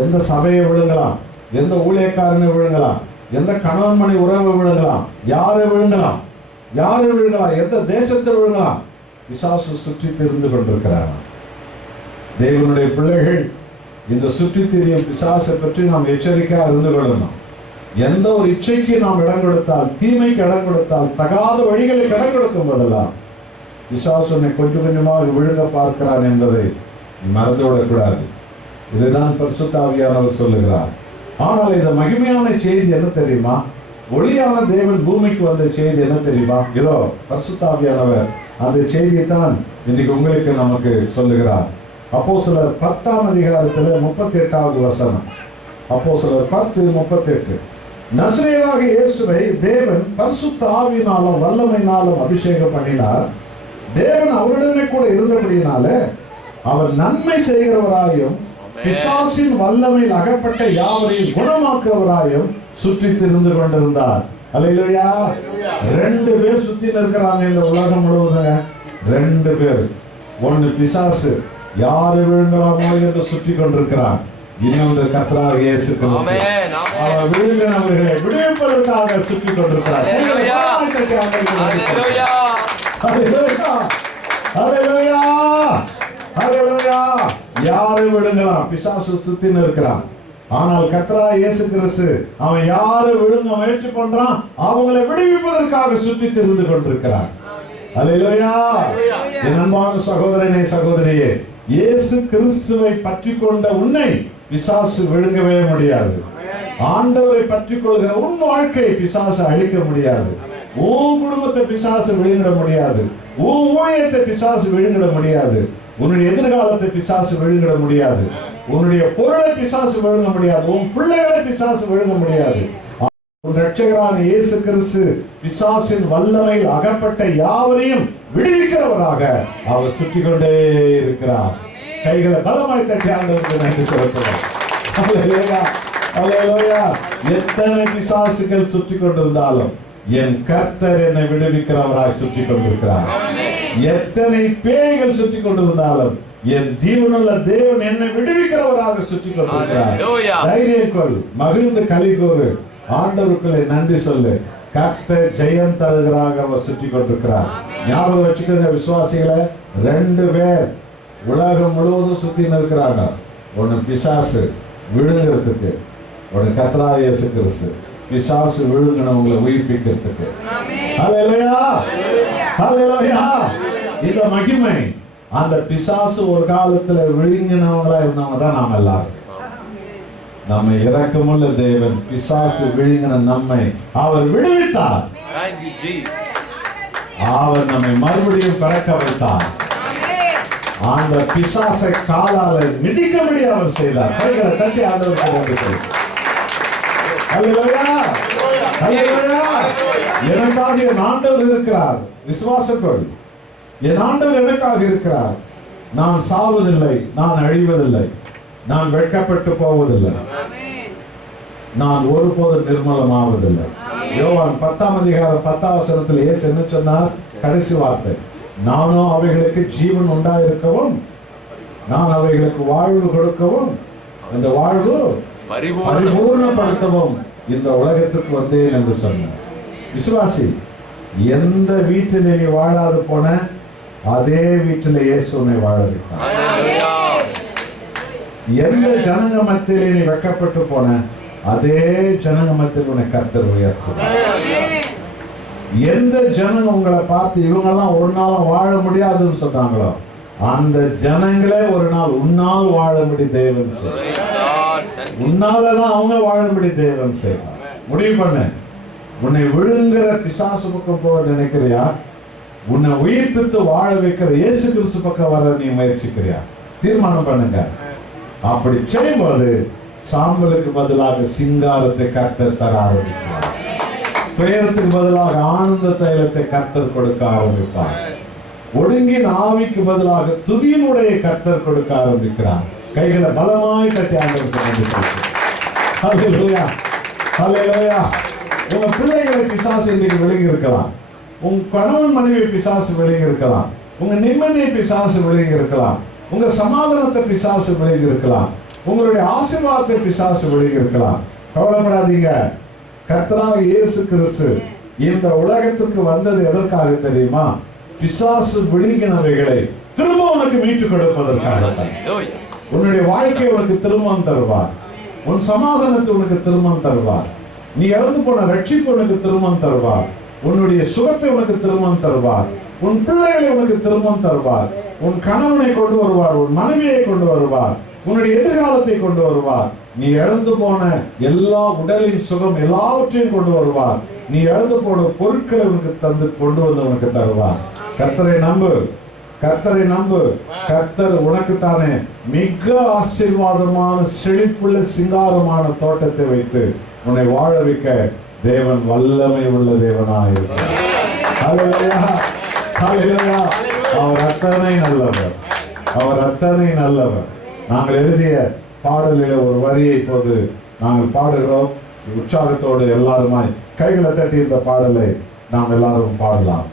எந்த சபையை விழுங்கலாம், எந்த ஊழியக்காரனை விழுங்கலாம், எந்த கணவன் மணி உறவை விழுங்கலாம், யாரை விழுங்கலாம், எந்த தேசத்தை விழுங்கலாம், பிசாசு சுற்றி தெரிந்து கொண்டிருக்கிறானா. தேவனுடைய பிள்ளைகள் இந்த சுற்றி திரியும் பிசாசை பற்றி நாம் எச்சரிக்கையாக இருந்து கொள்ளணும். எந்த ஒரு இச்சைக்கு நாம் இடம் கொடுத்தால், தீமைக்கு இடம் கொடுத்தால், தகாத வழிகளுக்கு இடம் கொடுக்கும் போதெல்லாம் பிசாசு உன்னை கொஞ்சம் கொஞ்சமாக விழுங்க பார்க்கிறான் என்பதை மறந்துவிடக்கூடாது. இதுதான் பரிசுத்த ஆவியானவர் சொல்லுகிறார். ஆனால் இந்த மகிமையான செய்தி என்ன தெரியுமா? ஒளியான தேவன் பூமிக்கு வந்த செய்தி என்ன தெரியுமா? இதோ பரிசுத்த ஆவியானவர் அந்த செய்தியை தான் இன்னைக்கு உங்களுக்கு நமக்கு சொல்லுகிறார். அப்போஸ்தலர் 10ஆம் அதிகாரத்தில் 38வது வசனம். அப்போஸ்தலர் 10:38. நசரேயனாகிய இயேசுவை தேவன் பரிசுத்த ஆவியினாலும் வல்லமையினாலும் அபிஷேகம் பண்ணினார். தேவன் அவருடனே கூட இருந்தபடியினால அவர் நன்மை செய்கிறவராயும் பிசாசின் வல்லமையில் அகப்பட்ட யாவரையும் குணமாக்குறவராயும் சுற்றி திரிந்து கொண்டிருந்தார். அல்லேலூயா. 2 பேர் சுத்தி இருக்கிறாங்க இந்த உலகம் முழுவதும். 2 பேர். ஒன்று பிசாசு, யாரு விழுங்கலாமோ என்று சுற்றி கொண்டிருக்கிறான். இன்னொன்று கர்த்தராகிய இயேசு கிறிஸ்து, அவர் விழுங்கினவர்களை விடுவிப்பதற்காக சுற்றி கொண்டிருக்கிறார். யாரை விழுங்கலாம்? பிசாசு சுத்தின்னு இருக்கிறான். ஆனால் கர்த்தராகிய இயேசு கிறிஸ்து அவன் யாரை விழுங்க முயற்சி பண்றான், அவங்களை விடுவிப்பதற்காக சுற்றி திரிந்து கொண்டிருக்கிறான். அல்லேலூயா. என் அன்பான சகோதரனே, சகோதரியே, இயேசு கிறிஸ்துவை பற்றி கொண்ட உன்னை பிசாசு விழுங்கவே முடியாது. ஆண்டவரை பற்றி கொள்கிற உன் வாழ்க்கை பிசாசு அழிக்க முடியாது. உன் குடும்பத்தை பிசாசு விழுங்கிட முடியாது. உன் ஊழியத்தை பிசாசு விழுங்கிட முடியாது. உன்னுடைய எதிர்காலத்தை பிசாசு விழுங்கிட முடியாது. உன்னுடைய பொருளை பிசாசு விழுங்க முடியாது. உன் பிள்ளைகளை பிசாசு விழுங்க முடியாது. உன் இரட்சகரான இயேசு கிறிஸ்து பிசாசின் வல்லமையில் அகப்பட்ட யாவரையும் விடுவிக்கிறவராக அவர் சுற்றி கொண்டே இருக்கிறார். கைகளை பலமாய் தட்டி ஆண்டவருக்கு நன்றி செலுத்துகிறோம். அல்லேலூயா, அல்லேலூயா. எத்தனை பிசாசுகள் சுற்றி கொண்டிருந்தாலும் என் கர்த்தர் என்னை விடுவிக்கிறவராய் சுற்றி கொண்டிருக்கிறார். எத்தனை பேய்கள் சுற்றி கொண்டிருந்தாலும் என் ஜீவனுள்ள தேவன் என்னை விடுவிக்கிறவராக சுற்றி கொண்டிருக்கிறார். தைரியம் கொள், மகிழ்ந்து களி கூறு, ஆண்டவருக்குள்ளே நன்றி சொல்லு. கர்த்தர் ஜெயம் தருகிறாக அவர் சுற்றி கொண்டிருக்கிறார். ஞாபகம் வச்சுக்கிற விசுவாசிகளை, 2 பேர் உலகம் முழுவதும் சுத்தி இருக்கிறாங்க. ஒன்னு பிசாசு விழுங்கிறதுக்கு, ஒன்னு கர்த்தராகிய இயேசு கிறிஸ்து பிசாசு விழுங்கினவங்களை உயிர்ப்பிக்கிறதுக்கு. அல்லேலூயா, அல்லேலூயா. இந்த மகிமை, அந்த பிசாசு ஒரு காலத்துல விழுங்கினவங்களா இருந்தவங்க தான் நாம் எல்லாரும். நம்மை இரக்கமுள்ள தேவன் பிசாசு விழுங்கின நம்மை அவர் விடுவித்தார். அவர் நம்மை மறுபடியும் பிறக்க வைத்தார். அந்த பிசாசை காலால மிதிக்கும்படி அவர் செய்தார். கைகளை தட்டி ஆண்டவருக்கு நன்றி. அல்லேலூயா, அல்லேலூயா. எனக்காக என் ஆண்டவர் இருக்கிறார். விசுவாசத்தோடு என் ஆண்டவர் எனக்காக இருக்கிறார். நான் சாவதில்லை, நான் அழிவதில்லை, நான் வெட்கப்பட்டு போவதில்லை, நான் ஒருபோதும் நிர்மலமாவதில்லை. யோவான் 10ஆம் அதிகாரம் 10ஆம் வசனத்தில் இயேசு என்ன சொன்னார்? கடைசி வார்த்தை, நானோ அவைகளுக்கு ஜீவன் உண்டாயிருக்கவும் நான் அவைகளுக்கு வாழ்வு கொடுக்கவும் அந்த வாழ்வு பரிபூர்ணப்படுத்தவும் இந்த உலகத்திற்கு வந்தேன் என்று சொன்னார். விசுவாசி, எந்த வீட்டிலே நீ வாழாது போன அதே வீட்டில் இயேசு உன்னை வாழ வைத்தார். எந்த ஜனங்க மத்தியிலே நீ வெட்கப்பட்டு போன அதே ஜனங்க மத்தியில் உன்னை கர்த்தர் உயர்த்துவார். எந்த ஜனங்க உங்களை பார்த்து இவங்கெல்லாம் ஒரு நாளும் வாழ முடியாதுன்னு சொன்னாங்களோ அந்த ஜனங்களே ஒரு நாள் உன்னால் வாழும்படி தேவன் செய்வார். Praise God. Thank you. உன்னாலதான் அவங்க வாழும்படி தேவன் செய்வார். முடிவு பண்ணு. உன்னை விழுங்குற பிசாசு பக்கம் போக நினைக்கிறியா? உன்னை உயிர்ப்பித்து வாழ வைக்கிற இயேசு கிறிஸ்து பக்கம் வர நீ முயற்சிக்கிறியா? தீர்மானம் பண்ணுங்க. அப்படி செய்யும்போது சாம்பலுக்கு பதிலாக சிங்காரத்தை கர்த்தர் தர ஆரம்பிப்பார். துயரத்துக்கு பதிலாக ஆனந்த தைலத்தை கர்த்தர் கொடுக்க ஆரம்பிப்பார். ஒடுங்கின் ஆவிக்கு பதிலாக துதியினுடைய கர்த்தர் கொடுக்க ஆரம்பிக்கிறார். கைகளை பலமாய் கட்டி ஆண்டவருக்கு நன்றி செலுத்துங்கள். ஹல்லேலூயா, ஹல்லேலூயா. உங்க பிள்ளைகளை பிசாசு இன்னைக்கு விலகி இருக்கலாம். உங்க கணவன் மனைவி பிசாசு விலகி இருக்கலாம். உங்க நிம்மதியை பிசாசு விலகி இருக்கலாம். உங்க சமாதானத்தை பிசாசு விலகி இருக்கலாம். உங்களுடைய ஆசீர்வாதத்தை பிசாசு விலகி இருக்கலாம். கவலைப்படாதீங்க. கர்த்தராகிய இயேசு கிறிஸ்து இந்த உலகத்துக்கு வந்தது எதற்காக தெரியுமா? பிசாசு விழுங்கினவைகளை திரும்ப உனக்கு மீட்டுக் கொடுப்பதற்காக. Hallelujah. உன்னுடைய வாழ்க்கையை உனக்கு திரும்பவும் தருவார். உன் சமாதானத்தை உனக்கு திரும்பவும் தருவார். நீ இழந்து போன ரட்சிப்பு உனக்கு திரும்பவும் தருவார். உன்னுடைய சுகத்தை உனக்கு திரும்பவும் தருவார். உன் பிள்ளைகளை உனக்கு திரும்பவும் தருவார். உன் கணவனை கொண்டு வருவார். உன் மனைவியை கொண்டு வருவார். உன்னுடைய எதிர்காலத்தை கொண்டு வருவார். நீ இழந்து போன எல்லா உடலின் சுகம் எல்லாவற்றையும் கொண்டு வருவார். நீ இழந்து போன பொருட்களை உனக்கு தந்து கொண்டு வந்து உனக்கு தருவார். கர்த்தரை நம்பு, கர்த்தரை நம்பு. கர்த்தர் உனக்குத்தானே மிக ஆசீர்வாதமான செழிப்புள்ள சிங்காரமான தோட்டத்தை வைத்து உன்னை வாழ வைக்க தேவன் வல்லமை உள்ள தேவனாயிருக்கிறார். ஹல்லேலூயா, ஹல்லேலூயா. அவர் அத்தனை நல்லவர், அவர் அத்தனை நல்லவர். நாங்கள் எழுதிய பாடலில் ஒரு வரியை இப்போது நாங்கள் பாடுகிறோம். உற்சாகத்தோடு எல்லாருமாய் கைகளை தட்டி இந்த பாடலை நாம் எல்லாரும் பாடலாம்.